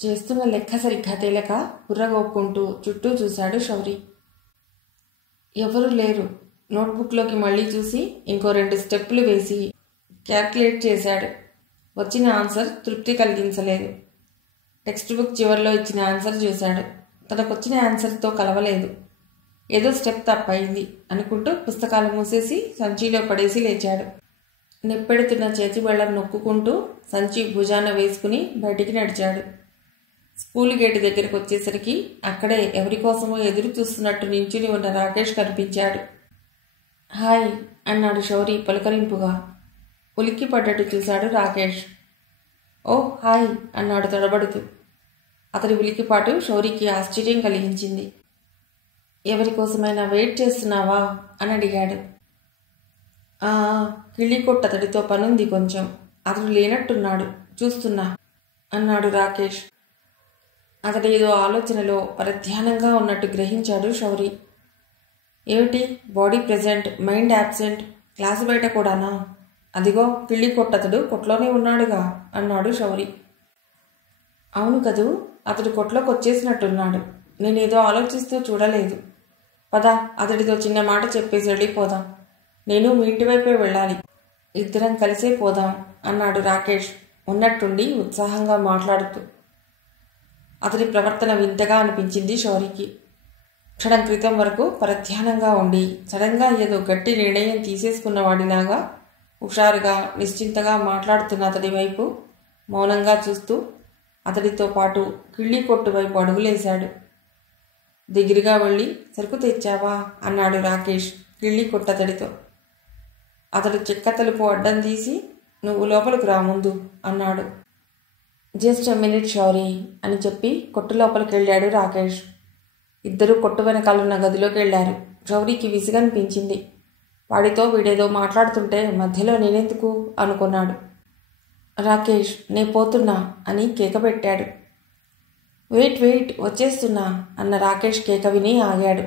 చేస్తున్న లెక్క సరిగ్గా తేలక బుర్రగొప్పుకుంటూ చుట్టూ చూశాడు శౌరి. ఎవరూ లేరు. నోట్బుక్లోకి మళ్ళీ చూసి ఇంకో 2 స్టెప్పులు వేసి క్యాల్కులేట్ చేశాడు. వచ్చిన ఆన్సర్ తృప్తి కలిగించలేదు. టెక్స్ట్ బుక్ చివరిలో ఇచ్చిన ఆన్సర్ చూశాడు. తనకొచ్చిన ఆన్సర్తో కలవలేదు. ఏదో స్టెప్ తప్పయింది అనుకుంటూ పుస్తకాలు మూసేసి సంచిలో పడేసి లేచాడు. నెప్పెడుతున్న చేతి బెళ్ళం నొక్కుకుంటూ సంచి భుజాన వేసుకుని బయటికి నడిచాడు. స్కూల్ గేటు దగ్గరికి వచ్చేసరికి అక్కడే ఎవరికోసమో ఎదురు చూస్తున్నట్టు నించుని ఉన్న రాకేష్ కనిపించాడు. హాయ్ అన్నాడు శౌరి పలకరింపుగా. ఉలిక్కి పడ్డట్టు చూశాడు రాకేష్. ఓ హాయ్ అన్నాడు తడబడుతూ. అతడి ఉలికిపాటు శౌరికి ఆశ్చర్యం కలిగించింది. ఎవరికోసమైనా వెయిట్ చేస్తున్నావా అని అడిగాడు. కిళ్ళికొట్టు అతడితో పనుంది కొంచెం. అతడు లేనట్టున్నాడు, చూస్తున్నా అన్నాడు రాకేష్. అతడి ఏదో ఆలోచనలో పరధ్యానంగా ఉన్నట్టు గ్రహించాడు శౌరి. ఏమిటి body present, mind absent, class బయట కూడానా? అదిగో కిళ్ళికొట్టతడు కొట్లోనే ఉన్నాడుగా అన్నాడు శౌరి. అవును కదూ, అతడు కొట్లోకి వచ్చేసినట్టున్నాడు. నేనేదో ఆలోచిస్తూ చూడలేదు. పద, అతడితో చిన్న మాట చెప్పేసి వెళ్ళిపోదాం. నేను మీ ఇంటి వైపే వెళ్ళాలి. ఇద్దరం కలిసే పోదాం అన్నాడు రాకేష్ ఉన్నట్టుండి ఉత్సాహంగా మాట్లాడుతూ. అతడి ప్రవర్తన వింతగా అనిపించింది శౌరికి. క్షణం క్రితం వరకు పరధ్యానంగా ఉండి సడన్గా ఏదో గట్టి నిర్ణయం తీసేసుకున్నవాడిలాగా హుషారుగా నిశ్చింతగా మాట్లాడుతున్న అతడి వైపు మౌనంగా చూస్తూ అతడితో పాటు కిళ్ళి కొట్టు వైపు అడుగులేశాడు. దగ్గరగా వెళ్ళి సరుకు తెచ్చావా అన్నాడు రాకేష్ కిళ్ళి కొట్టతడితో. అతడు చెక్క తలుపు అడ్డం తీసి నువ్వు లోపలికి రా ముందు అన్నాడు. జస్ట్ ఎ మినిట్ శౌరి అని చెప్పి కొట్టు లోపలికి వెళ్ళాడు రాకేష్. ఇద్దరూ కొట్టు వెనకాలన్న గదిలోకి వెళ్ళారు. శౌరికి విసిగనిపించింది. వాడితో వీడేదో మాట్లాడుతుంటే మధ్యలో నేనెందుకు అనుకున్నాడు. రాకేష్ నే పోతున్నా అని కేక పెట్టాడు. వెయిట్ వెయిట్ వచ్చేస్తున్నా అన్న రాకేష్ కేక విని ఆగాడు.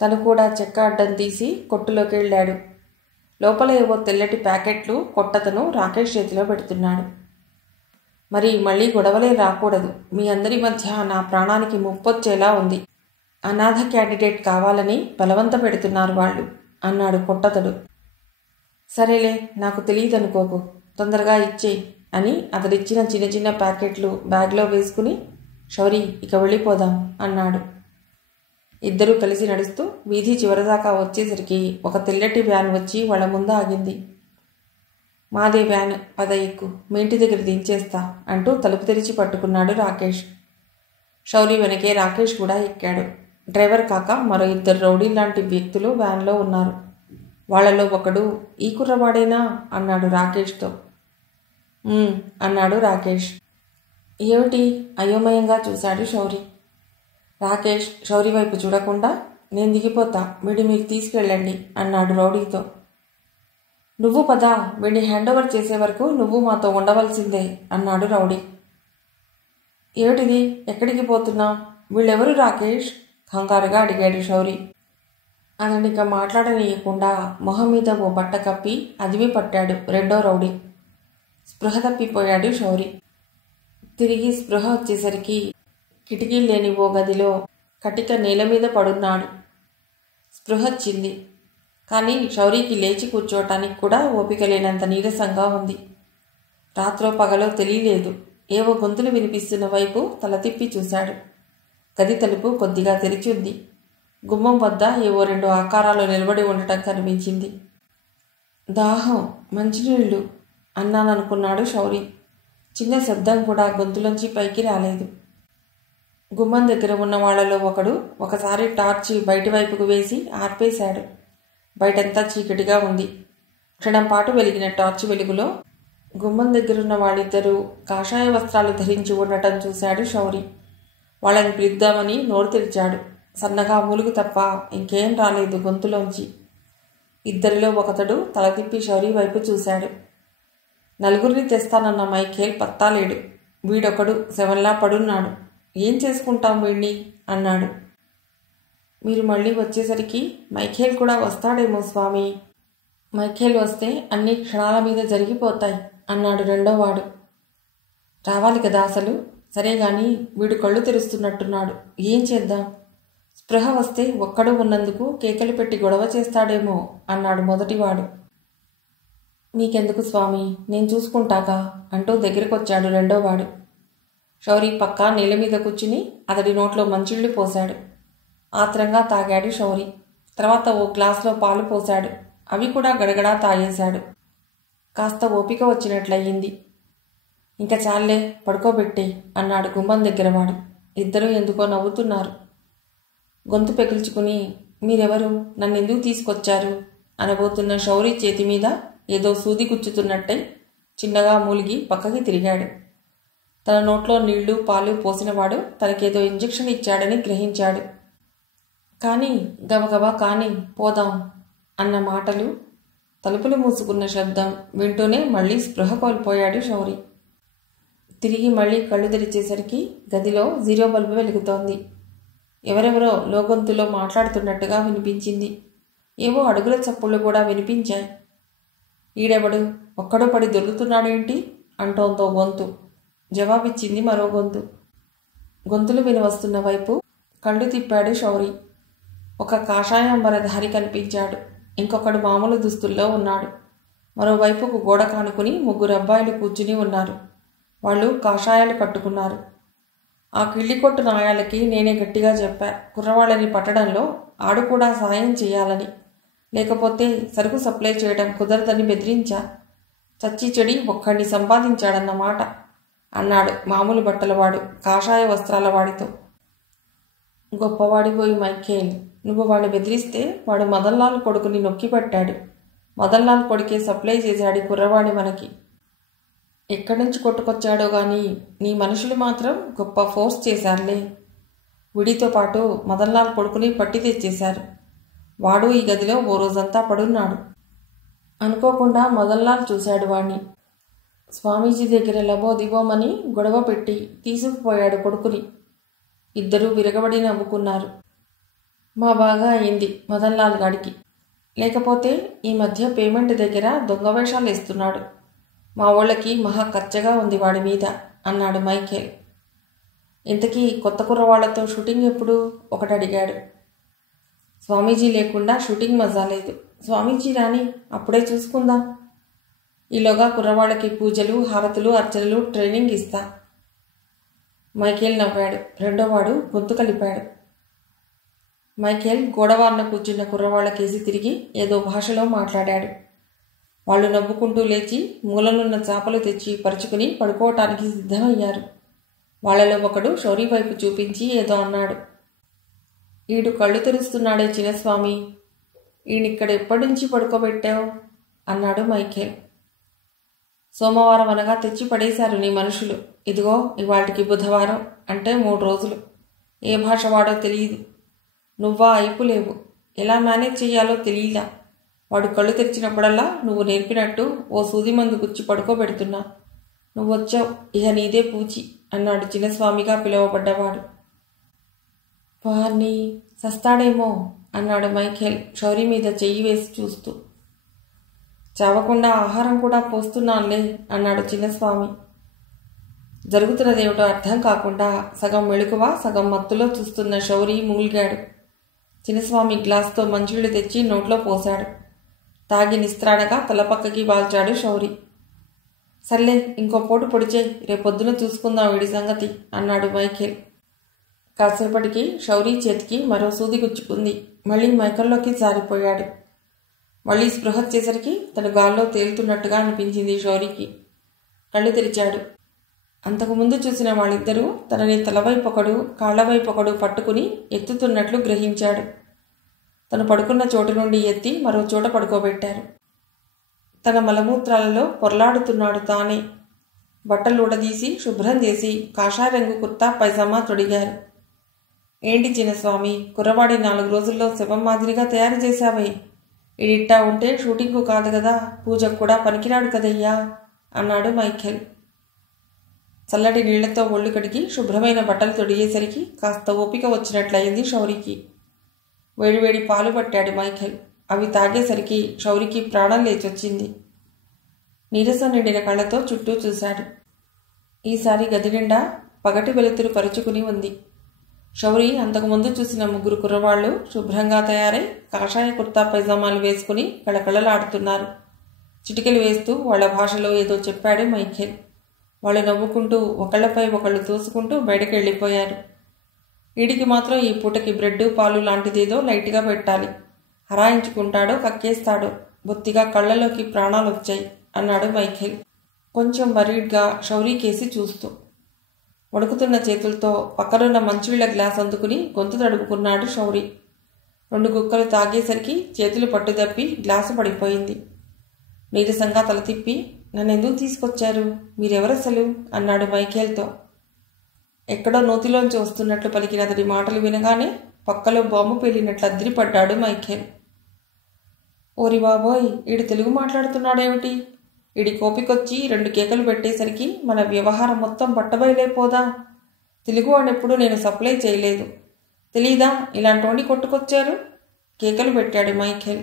తను కూడా చెక్క అడ్డం తీసి కొట్టులోకి వెళ్ళాడు. లోపల ఏవో తెల్లటి ప్యాకెట్లు కొట్టతను రాకేష్ చేతిలో పెడుతున్నాడు. మరి మళ్ళీ గొడవలే రాకూడదు. మీ అందరి మధ్య నా ప్రాణానికి ముప్పొచ్చేలా ఉంది. అనాథ క్యాండిడేట్ కావాలని బలవంత పెడుతున్నారు వాళ్ళు అన్నాడు కొట్టతడు. సరేలే, నాకు తెలియదనుకోకు, తొందరగా ఇచ్చేయి అని అతడిచ్చిన చిన్న చిన్న ప్యాకెట్లు బ్యాగ్లో వేసుకుని శౌరి ఇక వెళ్ళిపోదాం అన్నాడు. ఇద్దరూ కలిసి నడుస్తూ వీధి చివరిదాకా వచ్చేసరికి ఒక తెల్లటి వ్యాన్ వచ్చి వాళ్ళ ముందు ఆగింది. మాదే వ్యాన్, పద ఎక్కు, మీ ఇంటి దగ్గర దించేస్తా అంటూ తలుపు తెరిచి పట్టుకున్నాడు రాకేష్. శౌరి వెనకే రాకేష్ కూడా ఎక్కాడు. డ్రైవర్ కాక మరో 2 రౌడీ లాంటి వ్యక్తులు వ్యాన్లో ఉన్నారు. వాళ్లలో ఒకడు ఈ కుర్రవాడేనా అన్నాడు రాకేష్తో. అన్నాడు రాకేష్. ఏమిటి అయోమయంగా చూశాడు శౌరి. రాకేష్ శౌరి వైపు చూడకుండా నేను దిగిపోతా, వీడి మీకు తీసుకెళ్ళండి అన్నాడు రౌడీతో. నువ్వు పదా, వీడిని హ్యాండ్ ఓవర్ చేసే వరకు నువ్వు మాతో ఉండవలసిందే అన్నాడు రౌడీ. ఏమిటిది, ఎక్కడికి పోతున్నావు? వీళ్ళెవరు రాకేష్ కంగారుగా అడిగాడు శౌరి. అతనిక మాట్లాడనీయకుండా మొహం మీద ఓ బట్ట కప్పి అదిమి పట్టాడు రెండో రౌడీ. స్పృహ తప్పిపోయాడు శౌరి. తిరిగి స్పృహ వచ్చేసరికి కిటికీ లేని ఓ గదిలో కటిక నేల మీద పడున్నాడు. స్పృహ వచ్చింది, కానీ శౌరికి లేచి కూర్చోవటానికి కూడా ఓపిక లేనంత నీరసంగా ఉంది. రాత్రో పగలో తెలియలేదు. ఏవో గొంతులు వినిపిస్తున్న వైపు తల తిప్పి చూశాడు. గది తలుపు కొద్దిగా తెరిచింది. గుమ్మం వద్ద ఏవో 2 ఆకారాలు నిలబడి ఉండటం కనిపించింది. దాహం, మంచినీళ్ళు అన్నాననుకున్నాడు శౌరి. చిన్న శబ్దం కూడా గొంతులోంచి పైకి రాలేదు. గుమ్మం దగ్గర ఉన్న వాళ్లలో ఒకడు ఒకసారి టార్చి బయటి వైపుకు వేసి ఆర్పేశాడు. బయటంతా చీకటిగా ఉంది. క్షణం పాటు వెలిగిన టార్చి వెలుగులో గుమ్మం దగ్గరున్న వాళ్ళిద్దరూ కాషాయ వస్త్రాలు ధరించి ఉండటం చూశాడు శౌరి. వాళ్ళని పిలుద్దామని నోరు తెరిచాడు. సన్నగా మూలుగు తప్ప ఇంకేం రాలేదు గొంతులోంచి. ఇద్దరిలో ఒకతడు తల తిప్పి శౌరి వైపు చూశాడు. 4 తెస్తానన్న మైఖేల్ పత్తాలేడు. వీడొకడు శవంలా పడున్నాడు. ఏం చేసుకుంటాం వీణ్ణి అన్నాడు. మీరు మళ్ళీ వచ్చేసరికి మైఖేల్ కూడా వస్తాడేమో స్వామి. మైఖేల్ వస్తే అన్ని క్షణాల మీద జరిగిపోతాయి అన్నాడు రెండోవాడు. రావాలి కదా అసలు, సరే గాని వీడు కళ్ళు తెరుస్తున్నట్టున్నాడు. ఏం చేద్దాం? స్పృహ వస్తే ఒక్కడు ఉన్నందుకు కేకలు పెట్టి గొడవ చేస్తాడేమో అన్నాడు మొదటివాడు. మీకెందుకు స్వామి, నేను చూసుకుంటాగా అంటూ దగ్గరికొచ్చాడు రెండోవాడు. శౌరి పక్కా నేల మీద కూర్చుని అతడి నోట్లో మంచిళ్ళు పోశాడు. ఆత్రంగా తాగాడు శౌరి. తర్వాత ఓ గ్లాసులో పాలు పోశాడు. అవి కూడా గడగడా తాగేశాడు. కాస్త ఓపిక వచ్చినట్లయింది. ఇంక చాలే, పడుకోబెట్టే అన్నాడు గుమ్మం దగ్గరవాడు. ఇద్దరూ ఎందుకో నవ్వుతున్నారు. గొంతు పెకిల్చుకుని, మీరెవరు, నన్నెందుకు తీసుకొచ్చారు అనబోతున్న శౌరి చేతి మీద ఏదో సూది గుచ్చుతున్నట్టై చిన్నగా మూలిగి పక్కకి తిరిగాడు. తన నోట్లో నీళ్లు పాలు పోసినవాడు తనకేదో ఇంజెక్షన్ ఇచ్చాడని గ్రహించాడు. కానీ గబగబా కానీ పోదాం అన్న మాటలు, తలుపులు మూసుకున్న శబ్దం వింటూనే మళ్లీ స్పృహ కోల్పోయాడు శౌరి. తిరిగి మళ్లీ కళ్ళు తెరిచేసరికి గదిలో 0 బల్బు వెలుగుతోంది. ఎవరెవరో లోగొంతులో మాట్లాడుతున్నట్టుగా వినిపించింది. ఏవో అడుగుల చప్పుళ్ళు కూడా వినిపించాయి. ఈడెవడు, ఒక్కడో పడి దొర్లుతున్నాడేంటి అంటోందో గొంతు. జవాబిచ్చింది మరో గొంతు. గొంతులు వినవస్తున్న వైపు కళ్ళు తిప్పాడు శౌరి. ఒక కాషాయాంబరధారి కనిపించాడు. ఇంకొకడు మామూలు దుస్తుల్లో ఉన్నాడు. మరోవైపుకు గోడ కానుకుని 3 అబ్బాయిలు కూర్చుని ఉన్నారు. వాళ్ళు కాషాయాలు కట్టుకున్నారు. ఆ కిళ్ళికొట్టు నాయాలకి నేనే గట్టిగా చెప్పా, కుర్రవాళ్ళని పట్టడంలో ఆడు కూడా సాయం చేయాలని, లేకపోతే సరుకు సప్లై చేయడం కుదరదని బెదిరించా. చచ్చి చెడి ఒక్కడిని సంపాదించాడన్నమాట అన్నాడు మామూలు బట్టలవాడు కాషాయ వస్త్రాల వాడితో. గొప్పవాడిపోయి మైఖేల్, నువ్వు వాడిని బెదిరిస్తే వాడు మదన్లాల్ కొడుకుని నొక్కిపట్టాడు. మదన్లాల్ కొడుకే సప్లై చేశాడు కుర్రవాడి మనకి. ఎక్కడి నుంచి కొట్టుకొచ్చాడో గాని నీ మనుషులు మాత్రం గొప్ప ఫోర్స్ చేశారులే. విడితో పాటు మదన్లాల్ కొడుకుని పట్టి తెచ్చేశారు. వాడు ఈ గదిలో ఓ రోజంతా పడున్నాడు. అనుకోకుండా మదన్లాల్ చూశాడు వాణ్ణి. స్వామీజీ దగ్గర లబోదిబోమని గొడవ పెట్టి తీసుకుపోయాడు కొడుకుని. ఇద్దరూ విరగబడి నవ్వుకున్నారు. మా బాగా అయింది మదన్లాల్ గాడికి. లేకపోతే ఈ మధ్య పేమెంట్ దగ్గర దొంగవేషాలు వేస్తున్నాడు. మా ఊళ్ళకి మహా ఖర్చగా ఉంది వాడి మీద అన్నాడు మైఖేల్. ఇంతకీ కొత్త కుర్రవాళ్లతో షూటింగ్ ఎప్పుడు ఒకటి అడిగాడు. స్వామీజీ లేకుండా షూటింగ్ మజా లేదు. స్వామీజీ రాని అప్పుడే చూసుకుందాం. ఈలోగా కుర్రవాళ్ళకి పూజలు హారతులు అర్చనలు ట్రైనింగ్ ఇస్తా. మైఖేల్ నవ్వాడు. రెండోవాడు గొంతు కలిపాడు. మైఖేల్ గోడవార్న కూర్చున్న కుర్రవాళ్లకేసి తిరిగి ఏదో భాషలో మాట్లాడాడు. వాళ్ళు నవ్వుకుంటూ లేచి మూలనున్న చాపలు తెచ్చి పరుచుకుని పడుకోవటానికి సిద్ధమయ్యారు. వాళ్లలో ఒకడు శౌరి వైపు చూపించి ఏదో అన్నాడు. ఈడు కళ్ళు తెరుస్తున్నాడే చిన్నస్వామి, ఈయనిక్కడ ఎప్పటినుంచి పడుకోబెట్టావు అన్నాడు మైఖేల్. సోమవారం అనగా తెచ్చి పడేశారు నీ మనుషులు. ఇదిగో ఇవాటికి బుధవారం, అంటే 3 రోజులు. ఏ భాష వాడో తెలియదు. నువ్వా అయిపోలేవు. ఎలా మేనేజ్ చెయ్యాలో తెలియలా. వాడు కళ్ళు తెరిచినప్పుడల్లా నువ్వు నేర్పినట్టు ఓ సూది మందు గుచ్చి పడుకోబెడుతున్నా. నువ్వొచ్చావు, ఇహ నీదే పూచి అన్నాడు చిన్నస్వామిగా పిలువబడ్డవాడు. వార్ని సస్తాడేమో అన్నాడు మైఖేల్ శౌరి మీద చెయ్యి వేసి చూస్తూ. చావకుండా ఆహారం కూడా పోస్తున్నానులే అన్నాడు చిన్నస్వామి. జరుగుతున్నదేమిటో అర్థం కాకుండా సగం మెళుకువ సగం మత్తులో చూస్తున్న శౌరి మూల్గాడు. చిన్నస్వామి గ్లాసుతో మంచిళ్ళు తెచ్చి నోట్లో పోశాడు. తాగి నిస్త్రాణగా తలపక్కకి వాల్చాడు శౌరి. సర్లే, ఇంకో పోటు పొడిచే, రేపొద్దున చూసుకుందాం వీడి సంగతి అన్నాడు మైఖేల్. కాసేపటికి శౌరి చేతికి మరో సూది గుచ్చుకుంది. మళ్ళీ మైకంలోకి జారిపోయాడు. మళ్ళీ స్పృహ వచ్చేసరికి తను గాల్లో తేలుతున్నట్టుగా అనిపించింది శౌరికి. కళ్ళు తెరిచాడు. అంతకుముందు చూసిన వాళ్ళిద్దరూ తనని తలవైపొకడు కాళ్లవైపొకడు పట్టుకుని ఎత్తుతున్నట్లు గ్రహించాడు. తను పడుకున్న చోటు నుండి ఎత్తి మరో చోట పడుకోబెట్టారు. తన మలమూత్రాలలో పొరలాడుతున్నాడు తానే. బట్టలు ఊడదీసి శుభ్రం చేసి కాషాయ రంగు కుర్తా పైజామా తొడిగారు. ఏంటి చిన్నస్వామి, కుర్రవాడి 4 రోజుల్లో శవం మాదిరిగా తయారు చేశావే. ఇడిట్టా ఉంటే షూటింగు కాదు కదా, పూజకు కూడా పనికిరాడు కదయ్యా అన్నాడు మైఖేల్. చల్లటి నీళ్లతో ఒళ్ళు కడిగి శుభ్రమైన బట్టలు తొడిగేసరికి కాస్త ఓపిక వచ్చినట్లయింది శౌరికి. వేడివేడి పాలు పట్టాడు మైఖేల్. అవి తాగేసరికి శౌరికి ప్రాణం లేచొచ్చింది. నీరసం నిండిన కళ్ళతో చుట్టూ చూశాడు. ఈసారి గది నిండా పగటి వెలుతురు పరుచుకుని ఉంది. శౌరి అంతకుముందు చూసిన ముగ్గురు కుర్రవాళ్లు శుభ్రంగా తయారై కాషాయ కుర్తా పైజామాలు వేసుకుని కళకళలాడుతున్నారు. చిటికెలు వేస్తూ వాళ్ల భాషలో ఏదో చెప్పాడు మైఖేల్. వాళ్ళు నవ్వుకుంటూ ఒకళ్లపై ఒకళ్ళు తోసుకుంటూ బయటకు వెళ్ళిపోయారు. వీడికి మాత్రం ఈ పూటకి బ్రెడ్ పాలు లాంటిదేదో లైట్గా పెట్టాలి. హరాయించుకుంటాడో కక్కేస్తాడో, బొత్తిగా కళ్ళలోకి ప్రాణాలొచ్చాయి అన్నాడు మైఖేల్ కొంచెం వరీడ్గా శౌరి కేసి చూస్తూ. వణుకుతున్న చేతులతో పక్కనున్న మంచినీళ్ల గ్లాస్ అందుకుని గొంతు తడుపుకున్నాడు శౌరి. 2 గుక్కలు తాగేసరికి చేతులు పట్టుదప్పి గ్లాసు పడిపోయింది. నీరసంగా తల తిప్పి, నన్నెందుకు తీసుకొచ్చారు, మీరెవరసలు అన్నాడు మైఖేల్తో. ఎక్కడో నోతిలోంచి వస్తున్నట్లు పలికిన అతడి మాటలు వినగానే పక్కలో బాంబు పేలినట్లు అదిరిపడ్డాడు మైఖేల్. ఓరి బాబోయ్, ఈడు తెలుగు మాట్లాడుతున్నాడేమిటి? ఈడి కోపికొచ్చి 2 కేకలు పెట్టేసరికి మన వ్యవహారం మొత్తం బట్టబయలైపోదా? తెలుగు వాడెప్పుడు నేను సప్లై చేయలేదు. తెలీదా ఇలాంటోండి కొట్టుకొచ్చారు? కేకలు పెట్టాడు మైఖేల్.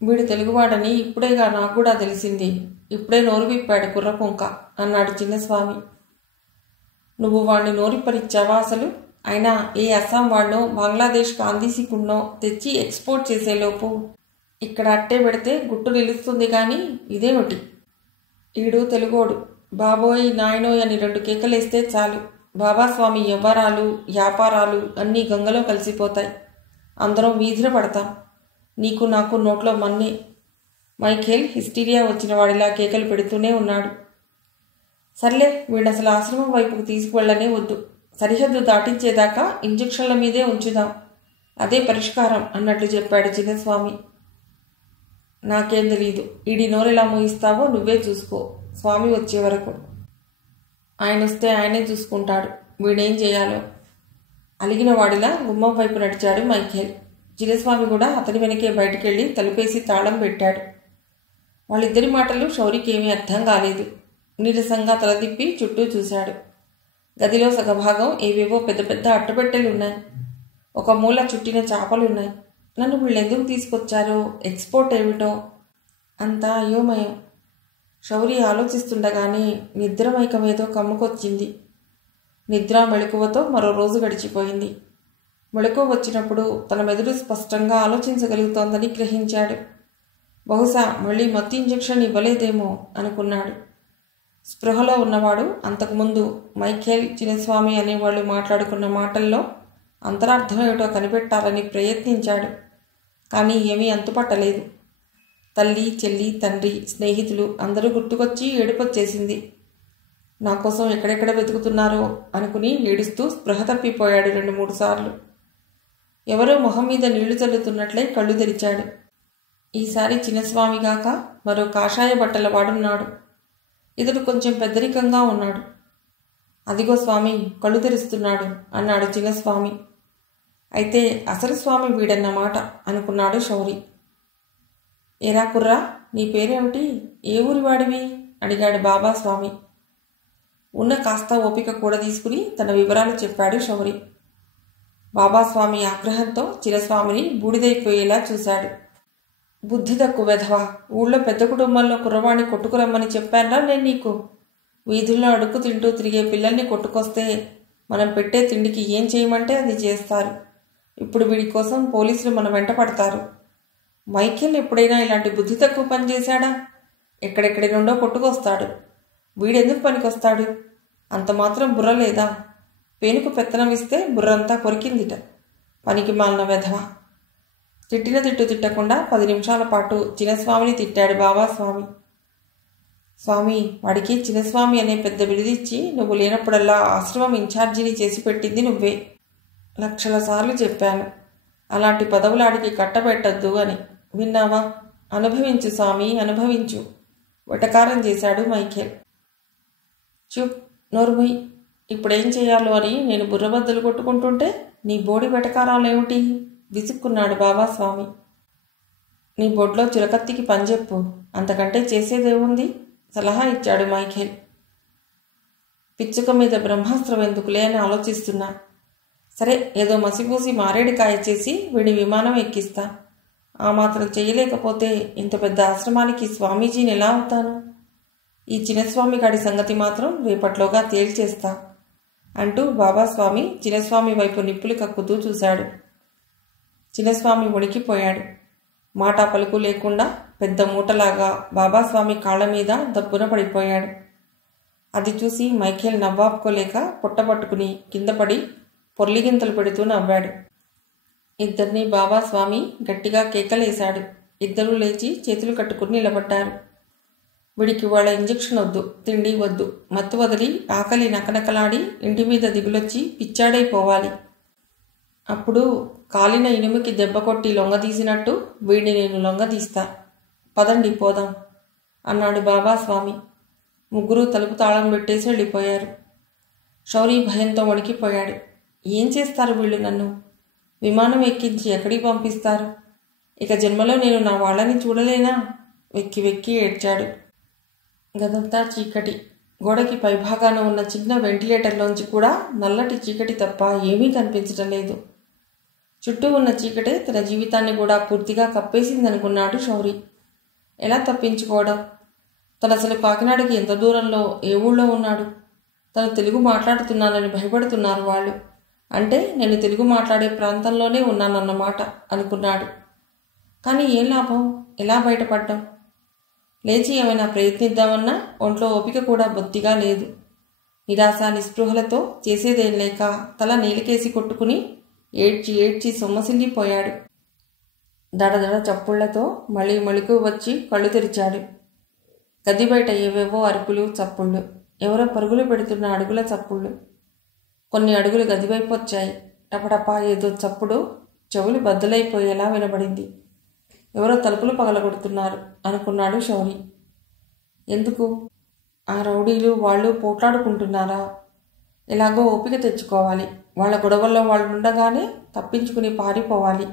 వీడు తెలుగువాడని ఇప్పుడేగా నాకు కూడా తెలిసింది. ఇప్పుడే నోరు విప్పాడు కుర్రపుంక అన్నాడు చిన్నస్వామి. నువ్వు వాణ్ణి నోరిప్పనిచ్చావా అసలు? అయినా ఏ అస్సాం వాడినో బంగ్లాదేశ్ కాందీసికున్నో తెచ్చి ఎక్స్పోర్ట్ చేసేలోపు ఇక్కడ అట్టే పెడితే గుట్టు నిలుస్తుంది కానీ ఇదేమిటి? ఈడు తెలుగోడు. బాబోయ్ నాయనోయ్ అని 2 కేకలేస్తే చాలు, బాబాస్వామి వ్యవహారాలు వ్యాపారాలు అన్నీ గంగలో కలిసిపోతాయి. అందరం వీధిన పడతాం. నీకు నాకు నోట్లో మన్నే. మైఖేల్ హిస్టీరియా వచ్చిన వాడిలా కేకలు పెడుతూనే ఉన్నాడు. సర్లే, వీడసలు ఆశ్రమం వైపుకు తీసుకువెళ్ళనే వద్దు. సరిహద్దు దాటించేదాకా ఇంజక్షన్ల మీదే ఉంచుదాం. అదే పరిష్కారం అన్నట్లు చెప్పాడు చిన్నస్వామి. నాకేం తెలీదు. ఈడి నోరెలా మూయిస్తావో నువ్వే చూసుకో, స్వామి వచ్చే వరకు. ఆయన వస్తే ఆయనే చూసుకుంటాడు వీడేం చేయాలో. అలిగిన వాడిలా గుమ్మం వైపు నడిచాడు మైఖేల్. చిన్నస్వామి కూడా అతని వెనకే బయటికెళ్ళి తలుపేసి తాళం పెట్టాడు. వాళ్ళిద్దరి మాటలు శౌరికి ఏమీ అర్థం కాలేదు. నీరసంగా తలదిప్పి చుట్టూ చూశాడు. గదిలో సగభాగం ఏవేవో పెద్ద పెద్ద అట్టపెట్టెలున్నాయి. ఒక మూల చుట్టిన చాపలున్నాయి. నన్ను వీళ్ళెందుకు తీసుకొచ్చారో, ఎక్స్పోర్ట్ ఏమిటో అంతా అయోమయం. శౌరి ఆలోచిస్తుండగానే నిద్రమైకమేదో కమ్ముకొచ్చింది. నిద్ర మెళకువతో మరో రోజు గడిచిపోయింది. మెళకువ వచ్చినప్పుడు తన మెదడు స్పష్టంగా ఆలోచించగలుగుతోందని గ్రహించాడు. బహుశా మళ్ళీ మత్తు ఇంజెక్షన్ ఇవ్వలేదేమో అనుకున్నాడు. స్పృహలో ఉన్నవాడు అంతకుముందు మైఖేల్ చిన్నస్వామి అనేవాళ్ళు మాట్లాడుకున్న మాటల్లో అంతరార్థమేమిటో కనిపెట్టాలని ప్రయత్నించాడు. కానీ ఏమీ అంతుపట్టలేదు. తల్లి, చెల్లి, తండ్రి, స్నేహితులు అందరూ గుర్తుకొచ్చి ఏడుపొచ్చేసింది. నా కోసం ఎక్కడెక్కడ వెతుకుతున్నారో అనుకుని ఏడుస్తూ స్పృహ తప్పిపోయాడు 2-3 సార్లు. ఎవరో మొహం మీద నీళ్లు చల్లుతున్నట్లే కళ్ళు తెరిచాడు. ఈసారి చిన్నస్వామిగాక మరో కాషాయ బట్టల వాడున్నాడు. ఇతడు కొంచెం పెద్దరికంగా ఉన్నాడు. అదిగో స్వామి కళ్ళు తెరుస్తున్నాడు అన్నాడు చిన్నస్వామి. అయితే అసలు స్వామి వీడన్నమాట అనుకున్నాడు శౌరి. ఏరా కుర్రా, నీ పేరేమిటి, ఏ ఊరి వాడివి అడిగాడు బాబాస్వామి. ఉన్న కాస్త ఓపిక కూడా తీసుకుని తన వివరాలు చెప్పాడు శౌరి. బాబాస్వామి ఆగ్రహంతో చిన్నస్వామిని బూడిదైపోయేలా చూశాడు. బుద్ధి తక్కువ వెధవా, ఊళ్ళో పెద్ద కుటుంబంలో కుర్రవాణ్ణి కొట్టుకురమ్మని చెప్పానా నేను నీకు? వీధుల్లో అడుక్కు తింటూ తిరిగే పిల్లల్ని కొట్టుకొస్తే మనం పెట్టే తిండికి ఏం చేయమంటే అది చేస్తారు. ఇప్పుడు వీడి కోసం పోలీసులు మన వెంట పడతారు. మైఖేల్ ఎప్పుడైనా ఇలాంటి బుద్ధి తక్కువ పని చేశాడా? ఎక్కడెక్కడి నుండో కొట్టుకొస్తాడు. వీడెందుకు పనికొస్తాడు? అంత మాత్రం బుర్ర లేదా? పేనుకు పెత్తనం ఇస్తే బుర్రంతా కొరికిందిట. పనికి మాలిన వెధవ. తిట్టిన తిట్టు తిట్టకుండా 10 నిమిషాల పాటు చిన్నస్వామిని తిట్టాడు బాబాస్వామి. స్వామి, వాడికి చిన్నస్వామి అనే పెద్ద విడిదిచ్చి నువ్వు లేనప్పుడల్లా ఆశ్రమం ఇన్ఛార్జిని చేసి పెట్టింది నువ్వే. లక్షల సార్లు చెప్పాను అలాంటి పదవులాడికి కట్టబెట్టద్దు అని. విన్నావా? అనుభవించు స్వామి, అనుభవించు. వెటకారం చేశాడు మైఖేల్. చూప్, నోరుమొయ్. ఇప్పుడేం చేయాలో అని నేను బుర్రబద్దలు కొట్టుకుంటుంటే నీ బోడి వెటకారాలేమిటి విసుక్కున్నాడు బాబాస్వామి. నీ బొడ్లో చిరకత్తికి పనిచెప్పు, అంతకంటే చేసేదేముంది సలహా ఇచ్చాడు మైఖేల్. పిచ్చుక మీద బ్రహ్మాస్త్రం ఎందుకులే అని ఆలోచిస్తున్నా. సరే, ఏదో మసిపూసి మారేడుకాయ చేసి వీడి విమానం ఎక్కిస్తా. ఆ మాత్రం చేయలేకపోతే ఇంత పెద్ద ఆశ్రమానికి స్వామీజీని ఎలా అవుతాను? ఈ చిన్నస్వామి గాడి సంగతి మాత్రం రేపట్లోగా తేల్చేస్తా అంటూ బాబాస్వామి చిన్నస్వామి వైపు నిప్పులు కక్కుతూ చూశాడు. చిన్నస్వామి వణికిపోయాడు. మాట పలుకు లేకుండా పెద్ద మూటలాగా బాబాస్వామి కాళ్ల మీద దప్పున పడిపోయాడు. అది చూసి మైఖేల్ నవ్వాపుకోలేక పుట్టపట్టుకుని కింద పడి పొర్లిగింతలు పెడుతూ నవ్వాడు. ఇద్దరిని బాబాస్వామి గట్టిగా కేకలేశాడు. ఇద్దరూ లేచి చేతులు కట్టుకుని నిలబడ్డారు. వీడికి వాళ్ళ ఇంజెక్షన్ వద్దు, తిండి వద్దు, మత్తు వదిలి ఆకలి నకనకలాడి ఇంటి మీద దిగులొచ్చి పిచ్చాడైపోవాలి. అప్పుడు కాలిన ఇనుముకి దెబ్బ కొట్టి లొంగదీసినట్టు వీడిని నేను లొంగదీస్తా. పదండి పోదాం అన్నాడు బాబాస్వామి. ముగ్గురు తలుపు తాళం పెట్టేసి వెళ్ళిపోయారు. శౌరి భయంతో వణికిపోయాడు. ఏం చేస్తారు వీళ్ళు నన్ను? విమానం ఎక్కించి ఎక్కడికి పంపిస్తారు? ఇక జన్మలో నేను నా వాళ్ళని చూడలేనా? వెక్కి వెక్కి ఏడ్చాడు. గదంతా చీకటి. గోడకి పైభాగాన ఉన్న చిన్న వెంటిలేటర్లోంచి కూడా నల్లటి చీకటి తప్ప ఏమీ కనిపించటం లేదు. చుట్టూ ఉన్న చీకటే తన జీవితాన్ని కూడా పూర్తిగా కప్పేసిందనుకున్నాడు శౌరి. ఎలా తప్పించుకోవడం? తను అసలు కాకినాడకి ఎంత దూరంలో, ఏ ఊళ్ళో ఉన్నాడు? తను తెలుగు మాట్లాడుతున్నానని భయపడుతున్నారు వాళ్ళు. అంటే నేను తెలుగు మాట్లాడే ప్రాంతంలోనే ఉన్నానన్నమాట అనుకున్నాడు. కానీ ఏం లాభం? ఎలా బయటపడ్డం? లేచి ఏమైనా ప్రయత్నిద్దామన్నా ఒంట్లో ఓపిక కూడా బొత్తిగా లేదు. నిరాశ నిస్పృహలతో చేసేదేం లేక తల నేలికేసి కొట్టుకుని ఏడ్చి ఏడ్చి సొమ్మసిల్లిపోయాడు. దడదడ చప్పుళ్లతో మళ్ళీ మెళుకు వచ్చి కళ్ళు తెరిచాడు. గది బయట ఏవేవో అరుపులు, చప్పుళ్ళు, ఎవరో పరుగులు పెడుతున్న అడుగుల చప్పుళ్ళు. కొన్ని అడుగులు గదివైపు వచ్చాయి. టపటపా ఏదో చప్పుడు చెవులు బద్దలైపోయేలా వినబడింది. ఎవరో తలుపులు పగలగొడుతున్నారు అనుకున్నాడు శౌరి. ఎందుకు? ఆ రౌడీలు వాళ్ళు పోట్లాడుకుంటున్నారా? ఎలాగో ఓపిక తెచ్చుకోవాలి. వాళ్ళ గొడవల్లో వాళ్ళు ఉండగానే తప్పించుకుని పారిపోవాలి.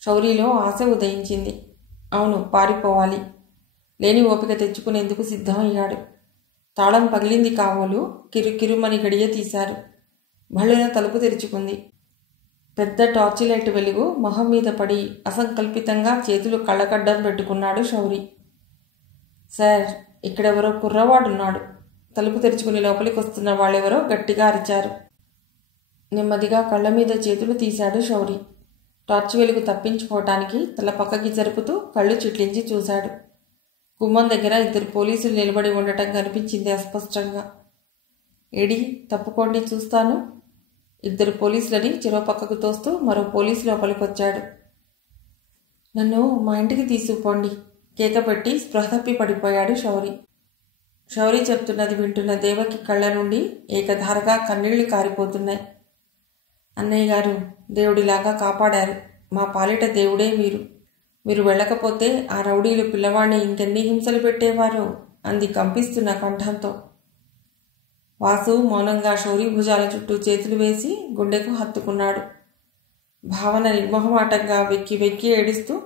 శౌరిలో ఆశ ఉదయించింది. అవును, పారిపోవాలి. లేని ఓపిక తెచ్చుకునేందుకు సిద్ధమయ్యాడు. తాళం పగిలింది కావోలు కిరుకిరుమని గడియ తీశారు. భళ్ళున తలుపు తెరుచుకుంది. పెద్ద టార్చి లైట్ వెలుగు మొహం మీద పడి అసంకల్పితంగా చేతులు కళ్ళకడ్డం పెట్టుకున్నాడు శౌరి. సార్, ఇక్కడెవరో కుర్రవాడున్నాడు. తలుపు తెరుచుకుని లోపలికి వస్తున్న వాళ్ళెవరో గట్టిగా అరిచారు. నెమ్మదిగా కళ్ళ మీద చేతులు తీశాడు శౌరి. టార్చ్ వెలుగు తప్పించుకోవటానికి తల పక్కకి జరుపుతూ కళ్ళు చిట్లించి చూశాడు. గుమ్మం దగ్గర ఇద్దరు పోలీసులు నిలబడి ఉండటం కనిపించింది అస్పష్టంగా. ఏడి, తప్పుకోండి చూస్తాను. ఇద్దరు పోలీసులని చెరో పక్కకు తోస్తూ మరో పోలీసు లోపలికొచ్చాడు. నన్ను మా ఇంటికి తీసుకుపోండి కేక పెట్టి స్పృహ తప్పి పడిపోయాడు శౌరి. శౌరి చెప్తున్నది వింటున్న దేవకి కళ్ళ నుండి ఏకధారగా కన్నీళ్లు కారిపోతున్నాయి. అన్నయ్య గారు, దేవుడిలాగా కాపాడారు. మా పాలిట దేవుడే మీరు. మీరు వెళ్ళకపోతే ఆ రౌడీలు పిల్లవాడిని ఇంకెన్ని హింసలు పెట్టేవారో అంది కంపిస్తున్న కంఠంతో. వాసు మౌనంగా శౌరి భుజాల చుట్టూ చేతులు వేసి గుండెకు హత్తుకున్నాడు. భావన నిర్మోహమాటంగా వెక్కి వెక్కి ఏడుస్తూ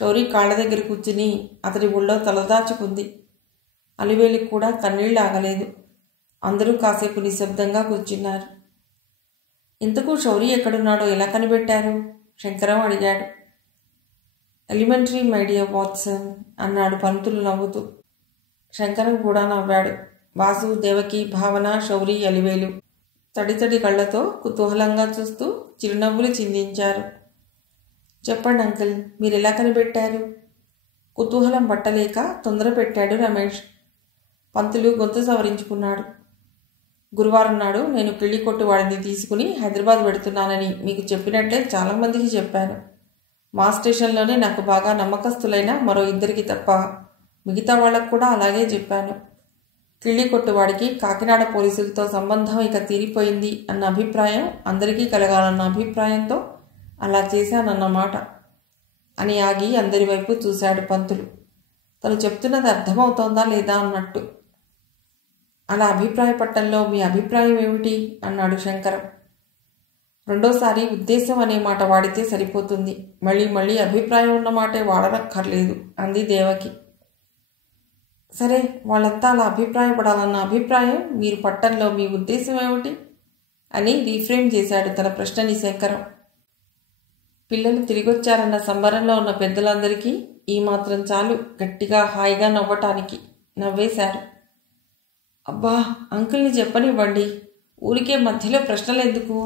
శౌరి కాళ్ళ దగ్గర కూర్చుని అతడి ఒళ్ళో తలదాచుకుంది. అలివేలికి కూడా కన్నీళ్ళు ఆగలేదు. అందరూ కాసేపు నిశ్శబ్దంగా కూర్చున్నారు. ఇంతకు శౌరి ఎక్కడున్నాడో ఎలా కనిపెట్టారు? శంకరం అడిగాడు. ఎలిమెంటరీ మై డియర్ వాట్సన్ అన్నాడు పంతులు నవ్వుతూ. శంకరం కూడా నవ్వాడు. వాసు, దేవకి, భావన, శౌరి, అలివేలు తడి కళ్ళతో కుతూహలంగా చూస్తూ చిరునవ్వులు చిందించారు. చెప్పండి అంకుల్, మీరెలా కనిపెట్టారు? కుతూహలం పట్టలేక తొందర పెట్టాడు రమేష్. పంతులు గొంతు సవరించుకున్నాడు. గురువారం నాడు నేను కిళ్ళి కొట్టు వాడిని తీసుకుని హైదరాబాద్ పెడుతున్నానని మీకు చెప్పినట్లే చాలామందికి చెప్పాను. మా స్టేషన్లోనే నాకు బాగా నమ్మకస్తులైన మరో ఇద్దరికి తప్ప మిగతా వాళ్ళకు కూడా అలాగే చెప్పాను. కిళ్ళి కొట్టువాడికి కాకినాడ పోలీసులతో సంబంధం ఇక తీరిపోయింది అన్న అభిప్రాయం అందరికీ కలగాలన్న అభిప్రాయంతో అలా చేశానన్నమాట అని ఆగి అందరి వైపు చూశాడు పంతులు. తను చెప్తున్నది అర్థమవుతోందా లేదా అన్నట్టు. అలా అభిప్రాయపట్టంలో మీ అభిప్రాయం ఏమిటి అన్నాడు శంకరం. రెండోసారి ఉద్దేశం అనే మాట వాడితే సరిపోతుంది. మళ్ళీ అభిప్రాయం ఉన్న మాటే వాడనక్కర్లేదు అంది దేవకి. సరే, వాళ్ళంతా అలా అభిప్రాయపడాలన్న అభిప్రాయం మీరు పట్టంలో మీ ఉద్దేశం ఏమిటి అని రీఫ్రేమ్ చేశాడు తన ప్రశ్నని శంకరం. పిల్లలు తిరిగొచ్చారన్న సంబరంలో ఉన్న పెద్దలందరికీ ఈ మాత్రం చాలు గట్టిగా హాయిగా నవ్వటానికి. నవ్వేశారు. అబ్బా, అంకుల్ని చెప్పనివ్వండి ఊరికే మధ్యలో ప్రశ్నలెందుకు?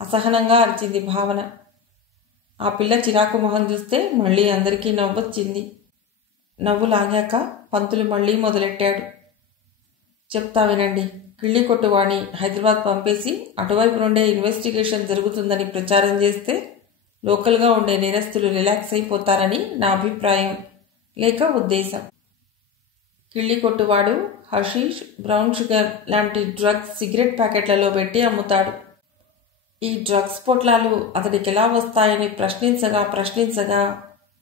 అసహనంగా అరిచింది భావన. ఆ పిల్ల చిరాకు మొహం చూస్తే మళ్ళీ అందరికీ నవ్వొచ్చింది. నవ్వు లాగాక పంతులు మళ్ళీ మొదలెట్టాడు. చెప్తా వినండి. కిళ్ళి కొట్టువాణ్ణి హైదరాబాద్ పంపేసి అటువైపు నుండే ఇన్వెస్టిగేషన్ జరుగుతుందని ప్రచారం చేస్తే లోకల్గా ఉండే నేరస్తులు రిలాక్స్ అయిపోతారని నా అభిప్రాయం, లేక ఉద్దేశం. కిళ్ళి కొట్టువాడు హషీష్, బ్రౌన్ షుగర్ లాంటి డ్రగ్స్ సిగరెట్ ప్యాకెట్లలో పెట్టి అమ్ముతాడు. ఈ డ్రగ్స్ పొట్లాలు అతడికి ఎలా వస్తాయని ప్రశ్నించగా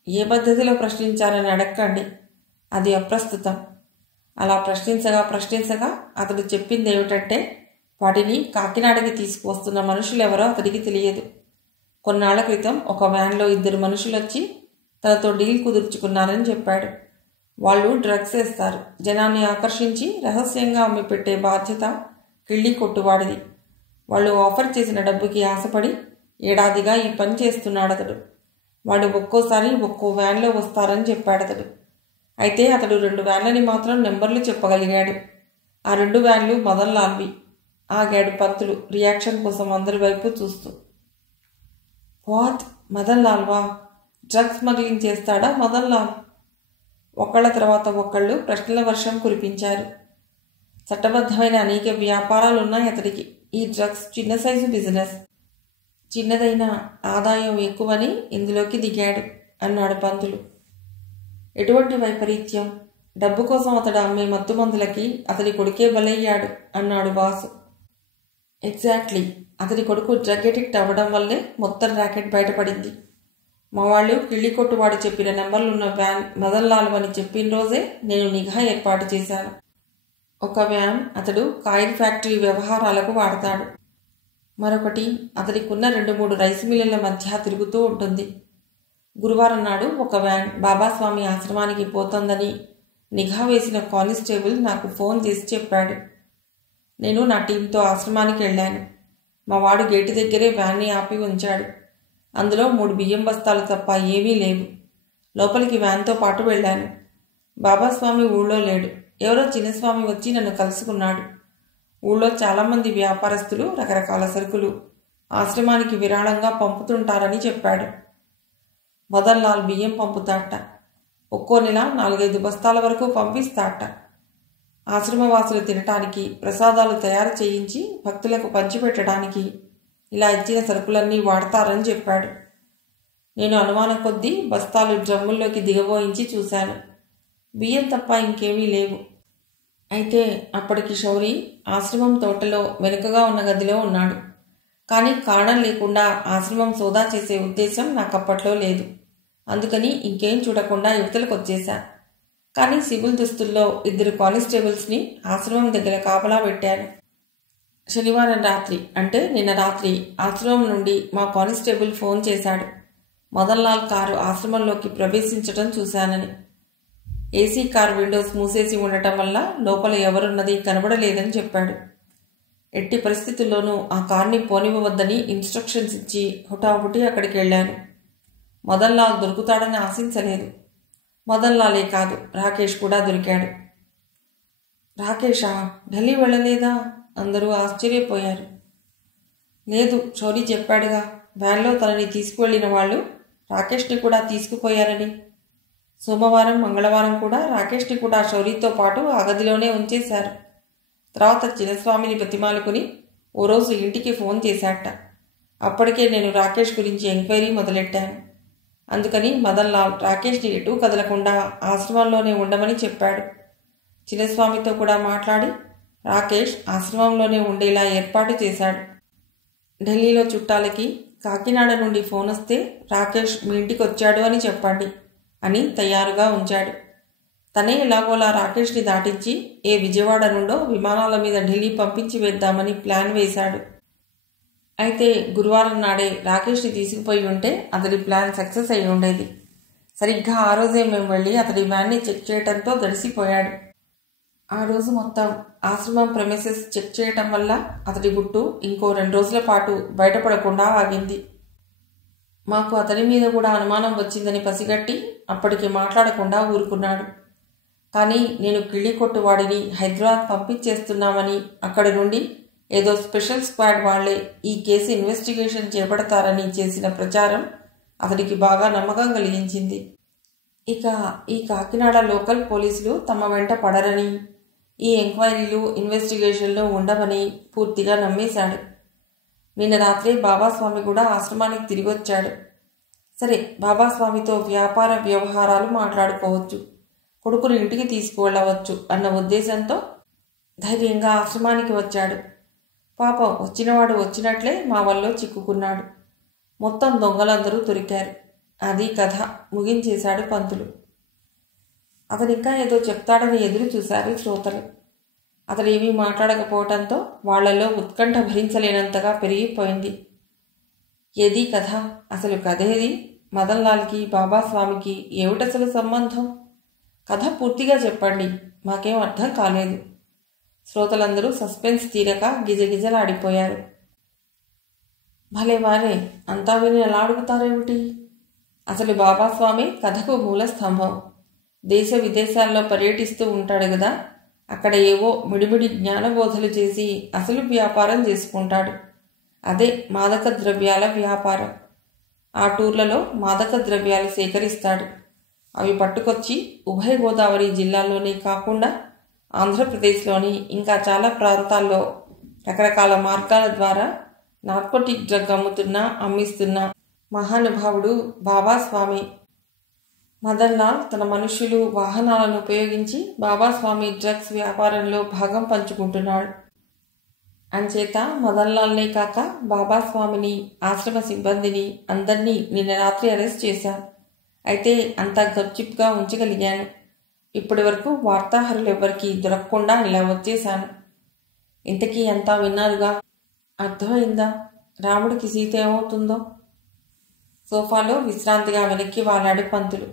ఏ పద్ధతిలో ప్రశ్నించాలని అడక్కండి, అది అప్రస్తుతం. అలా ప్రశ్నించగా అతడు చెప్పింది ఏమిటంటే వాటిని కాకినాడకి తీసుకువస్తున్న మనుషులెవరో అతడికి తెలియదు. కొన్నాళ్ల క్రితం ఒక వ్యాన్లో 2 మనుషులు వచ్చి తనతో డీల్ కుదుర్చుకున్నారని చెప్పాడు. వాళ్ళు డ్రగ్స్ వేస్తారు. జనాన్ని ఆకర్షించి రహస్యంగా అమ్మి పెట్టే బాధ్యత కిళ్ళి కొట్టువాడిది. వాళ్ళు ఆఫర్ చేసిన డబ్బుకి ఆశపడి ఏడాదిగా ఈ పని చేస్తున్నాడతడు. వాడు ఒక్కోసారి ఒక్కో వ్యాన్లో వస్తారని చెప్పాడతడు. అయితే అతడు 2 వ్యాన్లని మాత్రం నెంబర్లు చెప్పగలిగాడు. ఆ 2 వ్యాన్లు మదన్ లాల్వి. ఆగాడు పంతులు రియాక్షన్ కోసం అందరి వైపు చూస్తూ. వాట్, మదన్ లాల్వా? డ్రగ్స్ స్మగ్లింగ్ చేస్తాడా మదన్ లాల్? ఒకళ్ళ తర్వాత ఒకళ్ళు ప్రశ్నల వర్షం కురిపించారు. చట్టబద్ధమైన అనేక వ్యాపారాలున్నాయి అతడికి. ఈ డ్రగ్స్ చిన్న సైజు బిజినెస్. చిన్నదైన ఆదాయం ఎక్కువని ఇందులోకి దిగాడు అన్నాడు పంతులు. ఎటువంటి వైపరీత్యం! డబ్బు కోసం అతడు అమ్మే మత్తుమందులకి అతడి కొడుకే బలయ్యాడు అన్నాడు వాసు. ఎగ్జాక్ట్లీ. అతడి కొడుకు డ్రగ్ ఎడిక్ట్ అవ్వడం వల్లే మొత్తం ర్యాకెట్ బయటపడింది. మా వాళ్ళు కిళ్ళి కొట్టువాడు చెప్పిన నెంబర్లున్న వ్యాన్ మదన్ లాల్ అని చెప్పిన రోజే నేను నిఘా ఏర్పాటు చేశాను. ఒక వ్యాన్ అతడు కాయిల్ ఫ్యాక్టరీ వ్యవహారాలకు వాడతాడు. మరొకటి అతడికున్న 2-3 రైస్ మిల్లుల మధ్య తిరుగుతూ ఉంటుంది. గురువారం నాడు ఒక వ్యాన్ బాబాస్వామి ఆశ్రమానికి పోతోందని నిఘా వేసిన కానిస్టేబుల్ నాకు ఫోన్ చేసి చెప్పాడు. నేను నా టీంతో ఆశ్రమానికి వెళ్ళాను. మా వాడు గేటు దగ్గరే వ్యాన్ని ఆపి ఉంచాడు. అందులో 3 బియ్యం బస్తాలు తప్ప ఏమీ లేవు. లోపలికి వ్యాన్తో పాటు వెళ్ళాను. బాబాస్వామి ఊళ్ళో లేడు. ఎవరో చిన్నస్వామి వచ్చి నన్ను కలుసుకున్నాడు. ఊళ్ళో చాలామంది వ్యాపారస్తులు రకరకాల సరుకులు ఆశ్రమానికి విరాళంగా పంపుతుంటారని చెప్పాడు. మదన్ లాల్ బియ్యం పంపుతాట. ఒక్కో నెల 4-5 బస్తాల వరకు పంపిస్తాట. ఆశ్రమవాసులు తినటానికి, ప్రసాదాలు తయారు చేయించి భక్తులకు పంచిపెట్టడానికి ఇలా ఇచ్చిన సరుకులన్నీ వాడతారని చెప్పాడు. నేను అనుమానం కొద్దీ బస్తాలు డ్రమ్ముల్లోకి దిగబోయించి చూశాను. బియ్యం తప్ప ఇంకేమీ లేవు. అయితే అప్పటికి శౌరి ఆశ్రమం తోటలో వెనుకగా ఉన్న గదిలో ఉన్నాడు. కానీ కారణం లేకుండా ఆశ్రమం సోదా చేసే ఉద్దేశం నాకప్పట్లో లేదు. అందుకని ఇంకేం చూడకుండా యువతలకు వచ్చేశా. కానీ సివిల్ దుస్తుల్లో 2 కానిస్టేబుల్స్ని ఆశ్రమం దగ్గర కాపలా పెట్టాను. శనివారం రాత్రి, అంటే నిన్న రాత్రి ఆశ్రమం నుండి మా కానిస్టేబుల్ ఫోన్ చేశాడు. మదన్ లాల్ కారు ఆశ్రమంలోకి ప్రవేశించడం చూశానని. ఏసీ కార్ విండోస్ మూసేసి ఉండటం వల్ల లోపల ఎవరున్నది కనబడలేదని చెప్పాడు. ఎట్టి పరిస్థితుల్లోనూ ఆ కార్ని పోనివ్వవద్దని ఇన్స్ట్రక్షన్స్ ఇచ్చి హుటాహుటి అక్కడికి వెళ్ళాను. మదన్ లాల్ దొరుకుతాడని ఆశించలేదు. మదన్ లాలే కాదు, రాకేష్ కూడా దొరికాడు. రాకేషా? ఢిల్లీ వెళ్ళలేదా? అందరూ ఆశ్చర్యపోయారు. లేదు, శౌరి చెప్పాడుగా, వ్యాన్లో తనని తీసుకువెళ్లిన వాళ్ళు రాకేష్ని కూడా తీసుకుపోయారని. సోమవారం, మంగళవారం కూడా రాకేష్ని కూడా శౌరితో పాటు ఆ గదిలోనే ఉంచేశారు. తర్వాత చిన్నస్వామిని బతిమాలుకుని ఓ రోజు ఇంటికి ఫోన్ చేశాట. అప్పటికే నేను రాకేష్ గురించి ఎంక్వైరీ మొదలెట్టాను. అందుకని మదన్ లాల్ రాకేష్ని ఎటూ కదలకుండా ఆశ్రమంలోనే ఉండమని చెప్పాడు. చిన్నస్వామితో కూడా మాట్లాడి రాకేష్ ఆశ్రమంలోనే ఉండేలా ఏర్పాటు చేశాడు. ఢిల్లీలో చుట్టాలకి కాకినాడ నుండి ఫోన్ వస్తే రాకేష్ మీ ఇంటికి వచ్చాడు అని చెప్పండి అని తయారుగా ఉంచాడు. తనే ఎలాగోలా రాకేష్ని దాటించి ఏ విజయవాడ నుండో విమానాల మీద ఢిల్లీ పంపించి వేద్దామని ప్లాన్ వేశాడు. అయితే గురువారం నాడే రాకేష్ని తీసుకుపోయి ఉంటే అతడి ప్లాన్ సక్సెస్ అయి ఉండేది. సరిగ్గా ఆ రోజే మేము వెళ్ళి అతడి వ్యాన్ని చెక్ చేయడంతో దడిసిపోయాడు. ఆ రోజు మొత్తం ఆశ్రమం ప్రెమిసెస్ చెక్ చేయటం వల్ల అతడి గుట్టు ఇంకో 2 రోజుల పాటు బయటపడకుండా ఆగింది. మాకు అతని మీద కూడా అనుమానం వచ్చిందని పసిగట్టి అప్పటికి మాట్లాడకుండా ఊరుకున్నాడు. కానీ నేను కిళ్ళి కొట్టువాడిని హైదరాబాద్ పంపించేస్తున్నామని అక్కడి నుండి ఏదో స్పెషల్ స్క్వాడ్ వాళ్లే ఈ కేసు ఇన్వెస్టిగేషన్ చేపడతారని చేసిన ప్రచారం అతడికి బాగా నమ్మకం కలిగించింది. ఇక ఈ కాకినాడ లోకల్ పోలీసులు తమ వెంట పడరని, ఈ ఎంక్వైరీలు ఇన్వెస్టిగేషన్లు ఉండవని పూర్తిగా నమ్మేశాడు. నిన్న రాత్రి బాబాస్వామి కూడా ఆశ్రమానికి తిరిగి వచ్చాడు. సరే, బాబాస్వామితో వ్యాపార వ్యవహారాలు మాట్లాడుకోవచ్చు, కొడుకుని ఇంటికి తీసుకువెళ్ళవచ్చు అన్న ఉద్దేశంతో ధైర్యంగా ఆశ్రమానికి వచ్చాడు. పాపం వచ్చినవాడు వచ్చినట్లే మా వల్ల చిక్కుకున్నాడు. మొత్తం దొంగలందరూ దొరికారు. అది కథ ముగించేశాడు పంతులు. అతనింకా ఏదో చెప్తాడని ఎదురు చూశారు శ్రోతలు. అతడేమీ మాట్లాడకపోవటంతో వాళ్లలో ఉత్కంఠ భరించలేనంతగా పెరిగిపోయింది. ఏది కథ? అసలు కథేది? మదన్లాల్కి బాబాస్వామికి ఏమిటసలు సంబంధం? కథ పూర్తిగా చెప్పండి, మాకేం అర్థం కాలేదు. శ్రోతలందరూ సస్పెన్స్ తీరక గిజగిజలాడిపోయారు. భలే వారే, అంతా విని ఎలా అడుగుతారేమిటి? అసలు బాబాస్వామి కథకు మూల స్తంభం. దేశ విదేశాల్లో పర్యటిస్తూ ఉంటాడు కదా, అక్కడ ఏవో మిడిమిడి జ్ఞానబోధలు చేసి అసలు వ్యాపారం చేసుకుంటాడు. అదే మాదక ద్రవ్యాల వ్యాపారం. ఆ టూర్లలో మాదక ద్రవ్యాలు సేకరిస్తాడు. అవి పట్టుకొచ్చి ఉభయ గోదావరి జిల్లాల్లోనే కాకుండా ఆంధ్రప్రదేశ్లోని ఇంకా చాలా ప్రాంతాల్లో రకరకాల మార్గాల ద్వారా నార్కోటిక్ డ్రగ్ అమ్మిస్తున్న మహానుభావుడు బాబాస్వామి. మదన్లాల్ తన మనుష్యులు, వాహనాలను ఉపయోగించి బాబాస్వామి డ్రగ్స్ వ్యాపారంలో భాగం పంచుకుంటున్నాడు. అంచేత మదన్లాల్నే కాక బాబాస్వామిని, ఆశ్రమ సిబ్బందిని అందరినీ నిన్న రాత్రి అరెస్ట్ చేశాం. అయితే అంతా గప్చిప్గా ఉంచగలిగాను. ఇప్పటి వరకు వార్తాహరులెవ్వరికీ దొరకకుండా ఇలా వచ్చేశాను. ఇంతకీ అంతా విన్నారుగా, అర్థమైందా రాముడికి సీత ఏమవుతుందో? సోఫాలో విశ్రాంతిగా వెనక్కి వాలాడు పంతులు.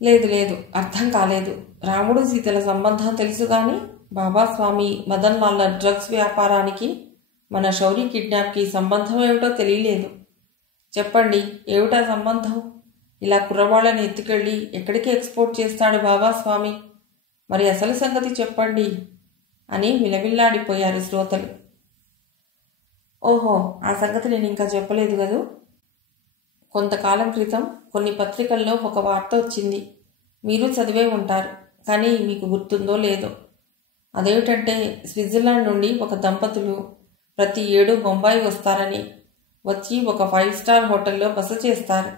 లేదు, అర్థం కాలేదు. రాముడు సీతల సంబంధం తెలుసు కానీ బాబాస్వామి, మదన్లాల్ల డ్రగ్స్ వ్యాపారానికి, మన శౌరి కిడ్నాప్కి సంబంధం ఏమిటో తెలియలేదు. చెప్పండి, ఏమిటా సంబంధం? ఇలా కుర్రవాళ్ళని ఎత్తుకెళ్ళి ఎక్కడికి ఎక్స్పోర్ట్ చేస్తాడు బాబాస్వామి? మరి అసలు సంగతి చెప్పండి అని విలవిల్లాడిపోయారు శ్రోతలు. ఓహో, ఆ సంగతి నేను ఇంకా చెప్పలేదు కదూ. కొంతకాలం క్రితం కొన్ని పత్రికల్లో ఒక వార్త వచ్చింది. మీరు చదివే ఉంటారు, కానీ మీకు గుర్తుందో లేదో. అదేమిటంటే, స్విట్జర్లాండ్ నుండి ఒక దంపతులు ప్రతి ఏడు బొంబాయి వస్తారని, వచ్చి ఒక 5 స్టార్ హోటల్లో బస చేస్తారు.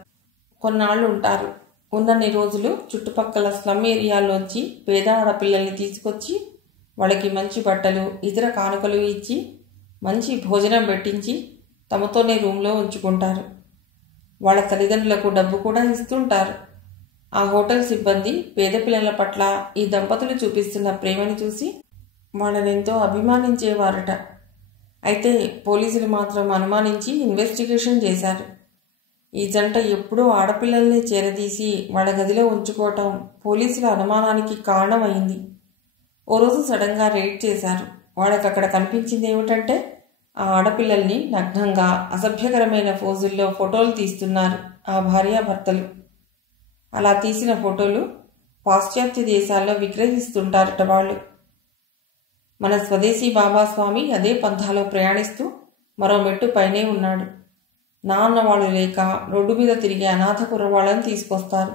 కొన్నాళ్ళు ఉంటారు. ఉన్నన్ని రోజులు చుట్టుపక్కల స్లమ్ ఏరియాల్లోంచి పేద ఆడపిల్లల్ని తీసుకొచ్చి వాళ్ళకి మంచి బట్టలు, ఇతర కానుకలు ఇచ్చి మంచి భోజనం పెట్టించి తమతోనే రూమ్లో ఉంచుకుంటారు. వాళ్ళ తల్లిదండ్రులకు డబ్బు కూడా ఇస్తుంటారు. ఆ హోటల్ సిబ్బంది పేద పిల్లల పట్ల ఈ దంపతులు చూపిస్తున్న ప్రేమని చూసి వాళ్ళనెంతో అభిమానించేవారట. అయితే పోలీసులు మాత్రం అనుమానించి ఇన్వెస్టిగేషన్ చేశారు. ఈ జంట ఎప్పుడూ ఆడపిల్లల్ని చేరదీసి వాళ్ళ గదిలో ఉంచుకోవటం పోలీసుల అనుమానానికి కారణమైంది. ఓ రోజు సడన్గా రైడ్ చేశారు. వాళ్ళకి అక్కడ కనిపించింది ఏమిటంటే, ఆ ఆడపిల్లల్ని నగ్నంగా అసభ్యకరమైన పోజుల్లో ఫోటోలు తీస్తున్నారు ఆ భార్యాభర్తలు. అలా తీసిన ఫోటోలు పాశ్చాత్య దేశాల్లో విక్రయిస్తుంటారట వాళ్ళు. మన స్వదేశీ బాబాస్వామి అదే పంథాలో ప్రయాణిస్తూ మరో మెట్టు పైనే ఉన్నాడు. నాన్న వాళ్ళు లేక రోడ్డు మీద తిరిగే అనాథ కుర్రవాళ్ళని తీసుకొస్తారు.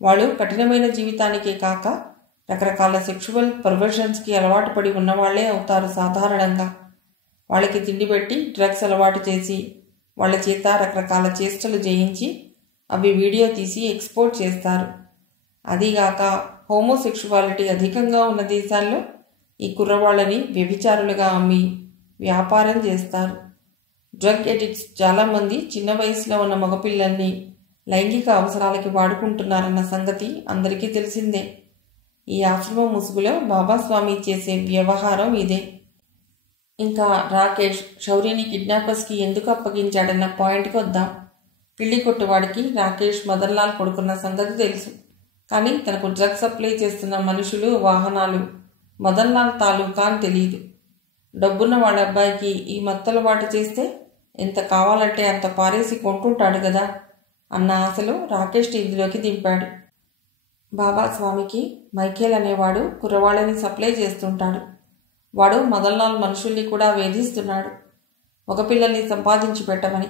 వాళ్ళు కఠినమైన జీవితానికే కాక రకరకాల సెక్షువల్ పర్వర్షన్స్కి అలవాటు పడి ఉన్నవాళ్లే అవుతారు సాధారణంగా. వాళ్ళకి తిండి పెట్టి డ్రగ్స్ అలవాటు చేసి వాళ్ళ చేత రకరకాల చేష్టలు చేయించి అవి వీడియో తీసి ఎక్స్పోర్ట్ చేస్తారు. అదీగాక హోమోసెక్షువాలిటీ అధికంగా ఉన్న దేశాల్లో ఈ కుర్రవాళ్ళని వ్యభిచారులుగా అమ్మి వ్యాపారం చేస్తారు. డ్రగ్ ఎడిక్ట్స్ చాలామంది చిన్న వయసులో ఉన్న మగపిల్లల్ని లైంగిక అవసరాలకి వాడుకుంటున్నారన్న సంగతి అందరికీ తెలిసిందే. ఈ ఆశ్రమం ముసుగులో బాబాస్వామి చేసే వ్యవహారం ఇదే. ఇంకా రాకేష్ శౌర్యని కిడ్నాపర్స్కి ఎందుకు అప్పగించాడన్న పాయింట్కి వద్దాం. పిల్లి కొట్టువాడికి రాకేష్ మదన్లాల్ కొడుకున్న సంగతి తెలుసు. కానీ తనకు డ్రగ్స్ సప్లై చేస్తున్న మనుషులు, వాహనాలు మదన్లాల్ తాలూకా అని తెలియదు. డబ్బున్న వాళ్ళ అబ్బాయికి ఈ మత్తలవాటు చేస్తే ఎంత కావాలంటే అంత పారేసి కొంటుంటాడు కదా అన్న ఆశలు రాకేష్ ఇందులోకి దింపాడు. బాబాస్వామికి మైకేల్ అనేవాడు కుర్రవాళ్ళని సప్లై చేస్తుంటాడు. వాడు మదన్లాల్ మనుషుల్ని కూడా వేధిస్తున్నాడు, మగపిల్లల్ని సంపాదించి పెట్టమని.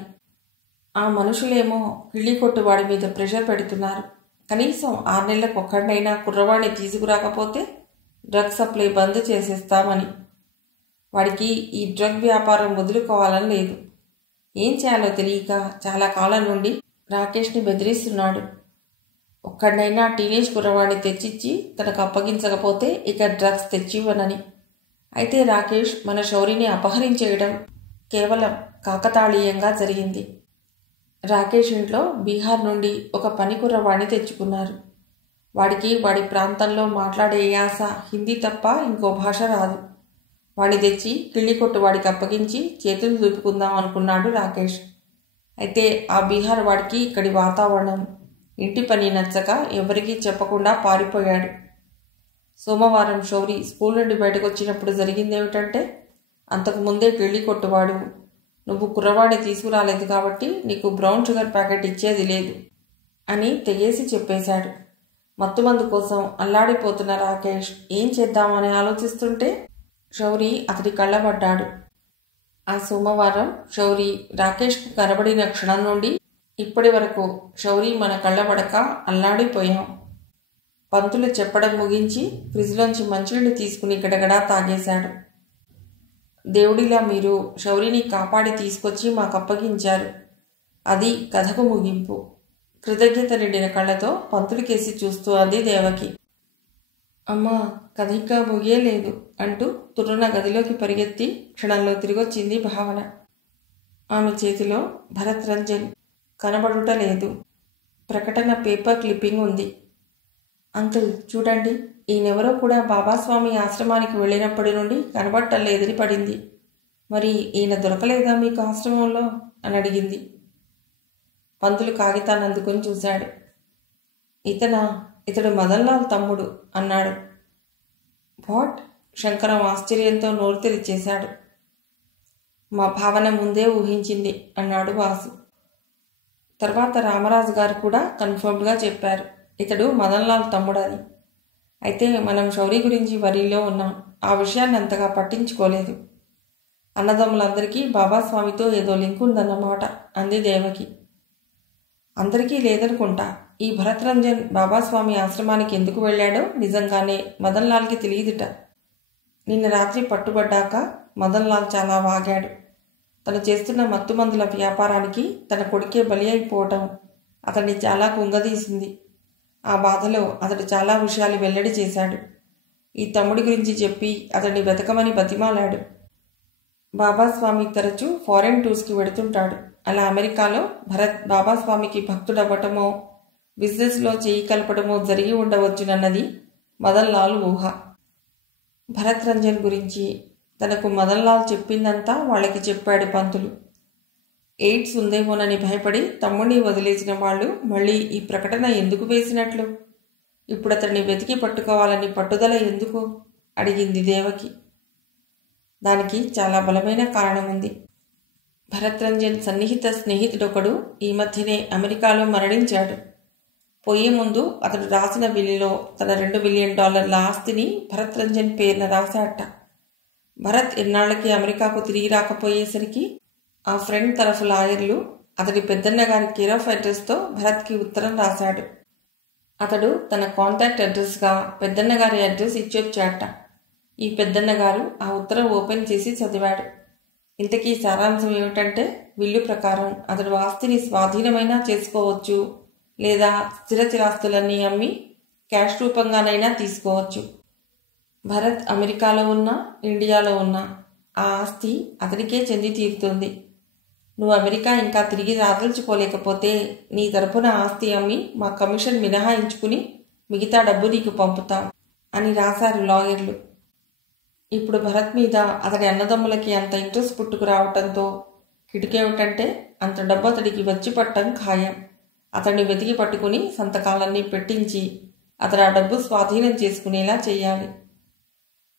ఆ మనుషులేమో కిళ్ళికొట్టు వాడి మీద ప్రెషర్ పెడుతున్నారు. కనీసం 6 నెలలకు ఒక్కడినైనా కుర్రవాడిని తీసుకురాకపోతే డ్రగ్ సప్లై బంద్ చేసేస్తామని. వాడికి ఈ డ్రగ్ వ్యాపారం వదులుకోవాలని లేదు. ఏం చేయాలో తెలియక చాలా కాలం నుండి రాకేష్ని బెదిరిస్తున్నాడు. ఒక్కడినైనా టీనేజ్ కుర్రవాడిని తెచ్చిచ్చి తనకు అప్పగించకపోతే ఇక డ్రగ్స్ తెచ్చివ్వనని. అయితే రాకేష్ మన శౌరిని అపహరించేయడం కేవలం కాకతాళీయంగా జరిగింది. రాకేష్ ఇంట్లో బీహార్ నుండి ఒక పని కుర్రవాడిని తెచ్చుకున్నారు. వాడికి వాడి ప్రాంతంలో మాట్లాడే యాస హిందీ తప్ప ఇంకో భాష రాదు. వాడిని తెచ్చి కిళ్ళికొట్టు వాడికి అప్పగించి చేతులు దులుపుకుందాం అనుకున్నాడు రాకేష్. అయితే ఆ బీహార్ వాడికి ఇక్కడి వాతావరణం, ఇంటి పని నచ్చక ఎవరికీ చెప్పకుండా పారిపోయాడు. సోమవారం శౌరి స్కూల్ నుండి బయటకు వచ్చినప్పుడు జరిగిందేమిటంటే, అంతకుముందే కిళ్ళికొట్టువాడు, నువ్వు కుర్రవాడిని తీసుకురాలేదు కాబట్టి నీకు బ్రౌన్ షుగర్ ప్యాకెట్ ఇచ్చేది లేదు అని తెగేసి చెప్పేశాడు. మత్తుమందు కోసం అల్లాడిపోతున్న రాకేష్ ఏం చేద్దామని ఆలోచిస్తుంటే శౌరి అతడి కళ్ళబడ్డాడు. ఆ సోమవారం శౌరి రాకేష్కు కనబడిన క్షణం నుండి ఇప్పటి వరకు శౌరి మన కళ్ళబడక అల్లాడిపోయాం. పంతులు చెప్పడం ముగించి ఫ్రిడ్జ్లోంచి మంచినీళ్ళు తీసుకుని గడగడా తాగేశాడు. దేవుడిలా మీరు శౌరిని కాపాడి తీసుకొచ్చి మాకు అప్పగించారు. అది కథకు ముగింపు. కృతజ్ఞత నిండిన కళ్ళతో పంతులకేసి చూస్తూ అంది దేవకి. అమ్మా, కథ ఇంకా ముగియలేదు అంటూ తుర్రున గదిలోకి పరిగెత్తి క్షణంలో తిరిగొచ్చింది భావన. ఆమె చేతిలో భరత్ రంజన్ కనబడుట లేదు. ప్రకటన పేపర్ క్లిప్పింగ్ ఉంది. అంకుల్ చూడండి, ఈయనెవరో కూడా బాబాస్వామి ఆశ్రమానికి వెళ్ళినప్పటి నుండి కనబడటం లేదని పడింది. మరి ఈయన దొరకలేదా మీకు ఆశ్రమంలో అని అడిగింది. పంతులు కాగితాన్ని అందుకుని చూశాడు. ఇతడు మదన్లాల్ తమ్ముడు అన్నాడు. వాట్? శంకరం ఆశ్చర్యంతో నోరు తెరిచేశాడు. మా భావన ముందే ఊహించింది అన్నాడు వాసు. తర్వాత రామరాజు గారు కూడా కన్ఫర్మ్డ్గా చెప్పారు, ఇతడు మదన్లాల్ తమ్ముడని. అయితే మనం శౌరి గురించి వరిలో ఉన్నాం. ఆ విషయాన్ని అంతగా పట్టించుకోలేదు. అన్నదమ్ములందరికీ బాబాస్వామితో ఏదో లింక్ ఉందన్నమాట అంది దేవకి. అందరికీ లేదనుకుంటా. ఈ భరత్ రంజన్ బాబాస్వామి ఆశ్రమానికి ఎందుకు వెళ్ళాడో నిజంగానే మదన్లాల్కి తెలియదుట. నిన్న రాత్రి పట్టుబడ్డాక మదన్లాల్ చాలా వాగాడు. తను చేస్తున్న మత్తుమందుల వ్యాపారానికి తన కొడుకే బలి అయిపోవటం అతన్ని చాలా కుంగదీసింది. ఆ బాధలో అతడు చాలా విషయాలు వెల్లడి చేశాడు. ఈ తమ్ముడి గురించి చెప్పి అతన్ని వెతకమని బతిమాలాడు. బాబాస్వామి తరచూ ఫారెన్ టూర్స్కి వెడుతుంటాడు. అలా అమెరికాలో భరత్ బాబాస్వామికి భక్తుడవ్వటమో బిజినెస్లో చేయి కలపడమో జరిగి ఉండవచ్చునన్నది మదన్లాల్ ఊహ. భరత్ రంజన్ గురించి తనకు మదన్లాల్ చెప్పిందంతా వాళ్ళకి చెప్పాడు పంతులు. ఎయిడ్స్ ఉందేమోనని భయపడి తమ్ముడిని వదిలేసిన వాళ్ళు మళ్ళీ ఈ ప్రకటన ఎందుకు వేసినట్లు? ఇప్పుడు అతన్ని వెతికి పట్టుకోవాలని పట్టుదల ఎందుకు అడిగింది దేవకి. దానికి చాలా బలమైన కారణం ఉంది. భరత్ రంజన్ సన్నిహిత స్నేహితుడొకడు ఈ మధ్యనే అమెరికాలో మరణించాడు. పోయే ముందు అతడు రాసిన బిల్లులో తన $2 బిలియన్ ఆస్తిని భరత్ రంజన్ పేరున రాశాట. భరత్ ఎన్నాళ్ళకి అమెరికాకు తిరిగి రాకపోయేసరికి ఆ ఫ్రెండ్ తరఫు లాయర్లు అతడి పెద్దన్నగారి కేర్ ఆఫ్ అడ్రస్తో భరత్కి ఉత్తరం రాశాడు. అతడు తన కాంటాక్ట్ అడ్రస్గా పెద్దన్నగారి అడ్రస్ ఇచ్చొచ్చాట. ఈ పెద్దన్నగారు ఆ ఉత్తరం ఓపెన్ చేసి చదివాడు. ఇంతకీ సారాంశం ఏమిటంటే, విల్లు ప్రకారం అతడు ఆస్తిని స్వాధీనమైనా చేసుకోవచ్చు, లేదా స్థిర చిరాస్తులన్నీ అమ్మి క్యాష్ రూపంగానైనా తీసుకోవచ్చు. భరత్ అమెరికాలో ఉన్నా ఇండియాలో ఉన్నా ఆ ఆస్తి అతడికే చెంది తీరుతుంది. నువ్వు అమెరికా ఇంకా తిరిగి రాదలుచుకోలేకపోతే నీ తరపున ఆస్తి అమ్మి మా కమిషన్ మినహాయించుకుని మిగతా డబ్బు నీకు పంపుతాం అని రాశారు లాయర్లు. ఇప్పుడు భరత్ మీద అతడి అన్నదమ్ములకి అంత ఇంట్రెస్ట్ పుట్టుకురావటంతో కిటికేమిటంటే అంత డబ్బు అతడికి వచ్చి పట్టం ఖాయం. అతన్ని వెతికి పట్టుకుని సంతకాలన్నీ పెట్టించి అతడు ఆ డబ్బు స్వాధీనం చేసుకునేలా చేయాలి.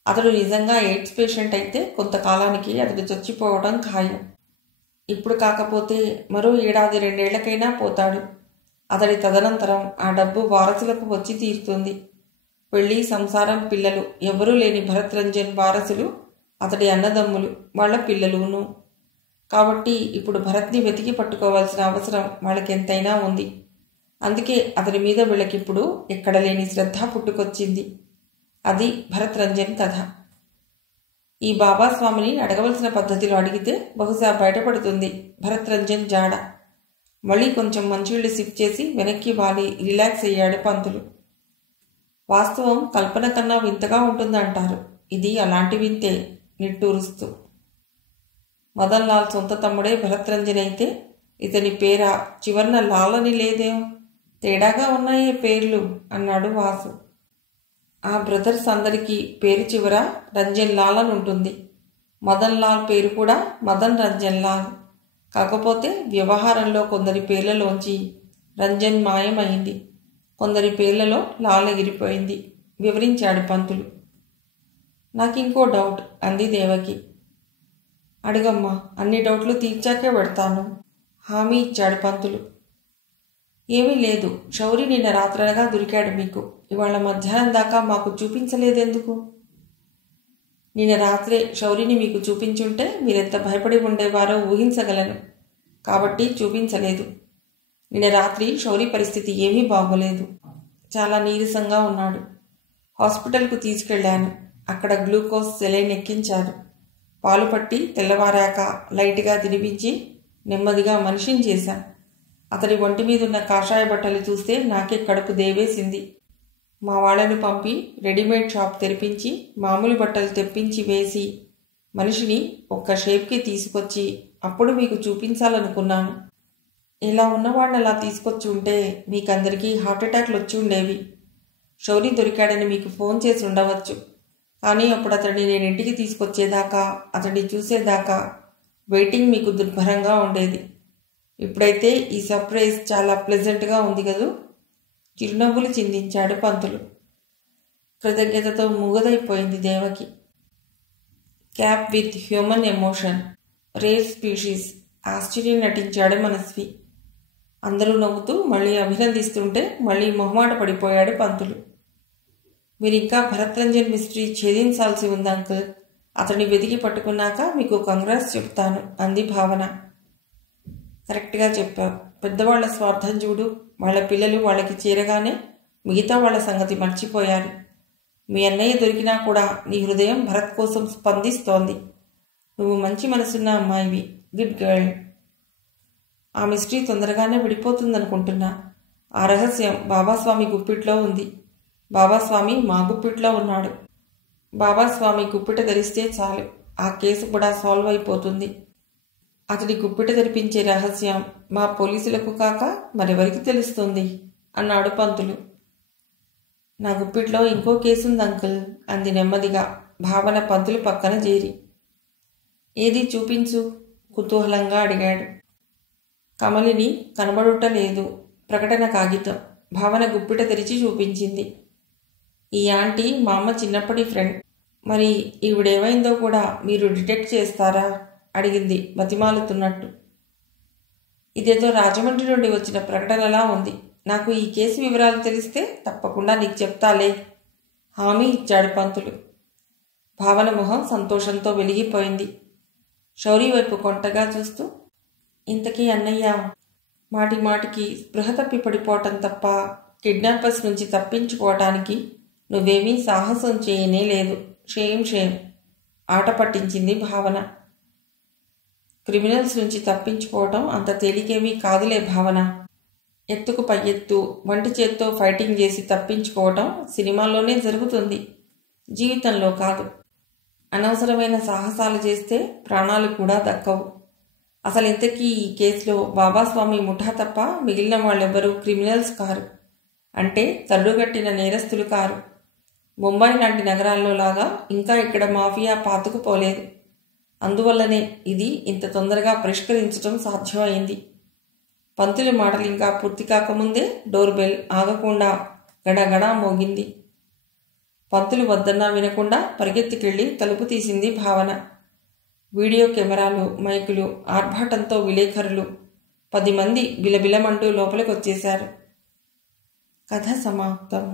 అతడు నిజంగా ఎయిడ్స్ పేషెంట్ అయితే కొంతకాలానికి అతడు చచ్చిపోవడం ఖాయం. ఇప్పుడు కాకపోతే మరో 1-2 ఏళ్లకైనా పోతాడు. అతడి తదనంతరం ఆ డబ్బు వారసులకు వచ్చి తీరుతుంది. పెళ్లి, సంసారం, పిల్లలు ఎవరూ లేని భరత్ రంజన్ వారసులు అతడి అన్నదమ్ములు, వాళ్ళ పిల్లలును. కాబట్టి ఇప్పుడు భరత్ని వెతికి పట్టుకోవాల్సిన అవసరం వాళ్ళకెంతైనా ఉంది. అందుకే అతడి మీద వీళ్ళకిప్పుడు ఎక్కడ లేని శ్రద్ధ పుట్టుకొచ్చింది. అది భరత్ రంజన్ కథ. ఈ బాబాస్వామిని అడగవలసిన పద్ధతిలో అడిగితే బహుశా బయటపడుతుంది భరత్ రంజన్ జాడ. మళ్ళీ కొంచెం మంచినీళ్ళు సిప్ చేసి వెనక్కి వాలి రిలాక్స్ అయ్యాడు పంతులు. వాస్తవం కల్పన కన్నా వింతగా ఉంటుందంటారు. ఇది అలాంటి వింతే నిట్టూరుస్తూ. మదన్ లాల్ సొంత తమ్ముడే భరత్ రంజన్ అయితే ఇతని పేర చివర్న లాలని లేదేం, తేడాగా ఉన్నాయే పేర్లు అన్నాడు వాసు. ఆ బ్రదర్స్ అందరికీ పేరు చివర రంజన్ లాల్ అని ఉంటుంది. మదన్ లాల్ పేరు కూడా మదన్ రంజన్ లాల్. కాకపోతే వ్యవహారంలో కొందరి పేర్లలోంచి రంజన్ మాయమైంది, కొందరి పేర్లలో లాల్ ఎగిరిపోయింది వివరించాడు పంతులు. నాకింకో డౌట్ అంది దేవకి. అడుగమ్మా, అన్ని డౌట్లు తీర్చాకే పెడతాను హామీ ఇచ్చాడు పంతులు. ఏమీ లేదు, శౌరి నిన్న రాత్రనగా దొరికాడు మీకు. ఇవాళ మధ్యాహ్నం దాకా మాకు చూపించలేదెందుకు? నిన్న రాత్రే శౌరిని మీకు చూపించుంటే మీరెంత భయపడి ఉండేవారో ఊహించగలను. కాబట్టి చూపించలేదు. నిన్న రాత్రి శౌరి పరిస్థితి ఏమీ బాగోలేదు. చాలా నీరసంగా ఉన్నాడు. హాస్పిటల్కు తీసుకెళ్లాను. అక్కడ గ్లూకోజ్ సెలైన్ ఎక్కించారు. పాలు పట్టి తెల్లవారాక లైట్గా తినిపించి నెమ్మదిగా మనిషిని చేశాను. అతడి ఒంటి మీదున్న కాషాయ బట్టలు చూస్తే నాకే కడుపు దేవేసింది. మా వాళ్ళని పంపి రెడీమేడ్ షాప్ తెరిపించి మామూలు బట్టలు తెప్పించి వేసి మనిషిని ఒక్క షేప్కి తీసుకొచ్చి అప్పుడు మీకు చూపించాలనుకున్నాను. ఇలా ఉన్నవాడిని అలా తీసుకొచ్చి ఉంటే మీకందరికీ హార్ట్అటాక్లు వచ్చి ఉండేవి. శౌరి దొరికాడని మీకు ఫోన్ చేసి ఉండవచ్చు. కానీ అప్పుడు అతడిని నేను ఇంటికి తీసుకొచ్చేదాకా, అతడిని చూసేదాకా వెయిటింగ్ మీకు దుర్భరంగా ఉండేది. ఇప్పుడైతే ఈ సర్ప్రైజ్ చాలా ప్లెజెంట్గా ఉంది కదూ? చిరునవ్వులు చిందించాడు పంతులు. కృతజ్ఞతతో మూగదైపోయింది Devaki. Cap with human emotion, rare species, ఆశ్చర్యం నటించాడు మనస్వి. అందరూ నవ్వుతూ మళ్ళీ అభినందిస్తుంటే మళ్ళీ మొహమాట పడిపోయాడు పంతులు. మీరింకా భరత్ రంజన్ మిస్టరీ ఛేదించాల్సి ఉంది అంకుల్. అతన్ని వెతికి పట్టుకున్నాక మీకు కంగ్రాట్స్ చెప్తాను అంది భావన. కరెక్ట్గా చెప్పావు. పెద్దవాళ్ల స్వార్థం చూడు. వాళ్ళ పిల్లలు వాళ్ళకి చేరగానే మిగతా వాళ్ళ సంగతి మర్చిపోయారు. మీ అన్నయ్య దొరికినా కూడా నీ హృదయం భరత్ కోసం స్పందిస్తోంది. నువ్వు మంచి మనసున్న అమ్మాయివి. Good girl. ఆ మిస్టరీ తొందరగానే విడిపోతుందనుకుంటున్నా. ఆ రహస్యం బాబాస్వామి గుప్పిట్లో ఉంది. బాబాస్వామి మా గుప్పిట్లో ఉన్నాడు. బాబాస్వామి గుప్పిట ధరిస్తే చాలు, ఆ కేసు కూడా సాల్వ్ అయిపోతుంది. అతడి గుప్పిట తెరిపించే రహస్యం మా పోలీసులకు కాక మరెవరికి తెలుస్తుంది అన్నాడు పంతులు. నా గుప్పిట్లో ఇంకో కేసుంది అంకుల్ అంది నెమ్మదిగా భావన పంతులు పక్కన చేరి. ఏది చూపించు కుతూహలంగా అడిగాడు. కమలిని కనబడుటలేదు. ప్రకటన కాగితం. భావన గుప్పిట తెరిచి చూపించింది. ఈ ఆంటీ మా అమ్మ చిన్నప్పటి ఫ్రెండ్. మరి ఈవిడేమైందో కూడా మీరు డిటెక్ట్ చేస్తారా అడిగింది బతిమాలుతున్నట్టు. ఇదేదో రాజమండ్రి నుండి వచ్చిన ప్రకటనలా ఉంది. నాకు ఈ కేసు వివరాలు తెలిస్తే తప్పకుండా నీకు చెప్తాలే హామీ ఇచ్చాడు పంతులు. భావన మొహం సంతోషంతో వెలిగిపోయింది. శౌరి వైపు కొంటగా చూస్తూ, ఇంతకీ అన్నయ్య మాటి మాటికి స్పృహ తప్పి పడిపోవటం తప్ప కిడ్నాపర్స్ నుంచి తప్పించుకోవటానికి నువ్వేమీ సాహసం చేయనే లేదు. షేమ్ షేమ్ ఆట పట్టించింది భావన. క్రిమినల్స్ నుంచి తప్పించుకోవటం అంత తేలికేమీ కాదులే భావన. ఎత్తుకు పై ఎత్తు, వంటి చేత్తో ఫైటింగ్ చేసి తప్పించుకోవటం సినిమాల్లోనే జరుగుతుంది, జీవితంలో కాదు. అనవసరమైన సాహసాలు చేస్తే ప్రాణాలు కూడా దక్కవు. అసలు ఇంతకీ ఈ కేసులో బాబాస్వామి ముఠా తప్ప మిగిలిన వాళ్ళెవ్వరూ క్రిమినల్స్ కారు. అంటే తరుడుగట్టిన నేరస్తులు కారు. బొంబాయి లాంటి నగరాల్లో లాగా ఇంకా ఇక్కడ మాఫియా పాతుకుపోలేదు. అందువల్లనే ఇది ఇంత తొందరగా పరిష్కరించడం సాధ్యమైంది. పంతులు మాటలు ఇంకా పూర్తి కాకముందే డోర్ బెల్ ఆగకుండా గడగడా మోగింది. పంతులు వద్దన్నా వినకుండా పరిగెత్తికెళ్లి తలుపు తీసింది భావన. వీడియో కెమెరాలు, మైకులు, ఆర్భాటంతో విలేకరులు 10 మంది బిలబిలమంటూ లోపలికొచ్చేశారు. కథ సమాప్తం.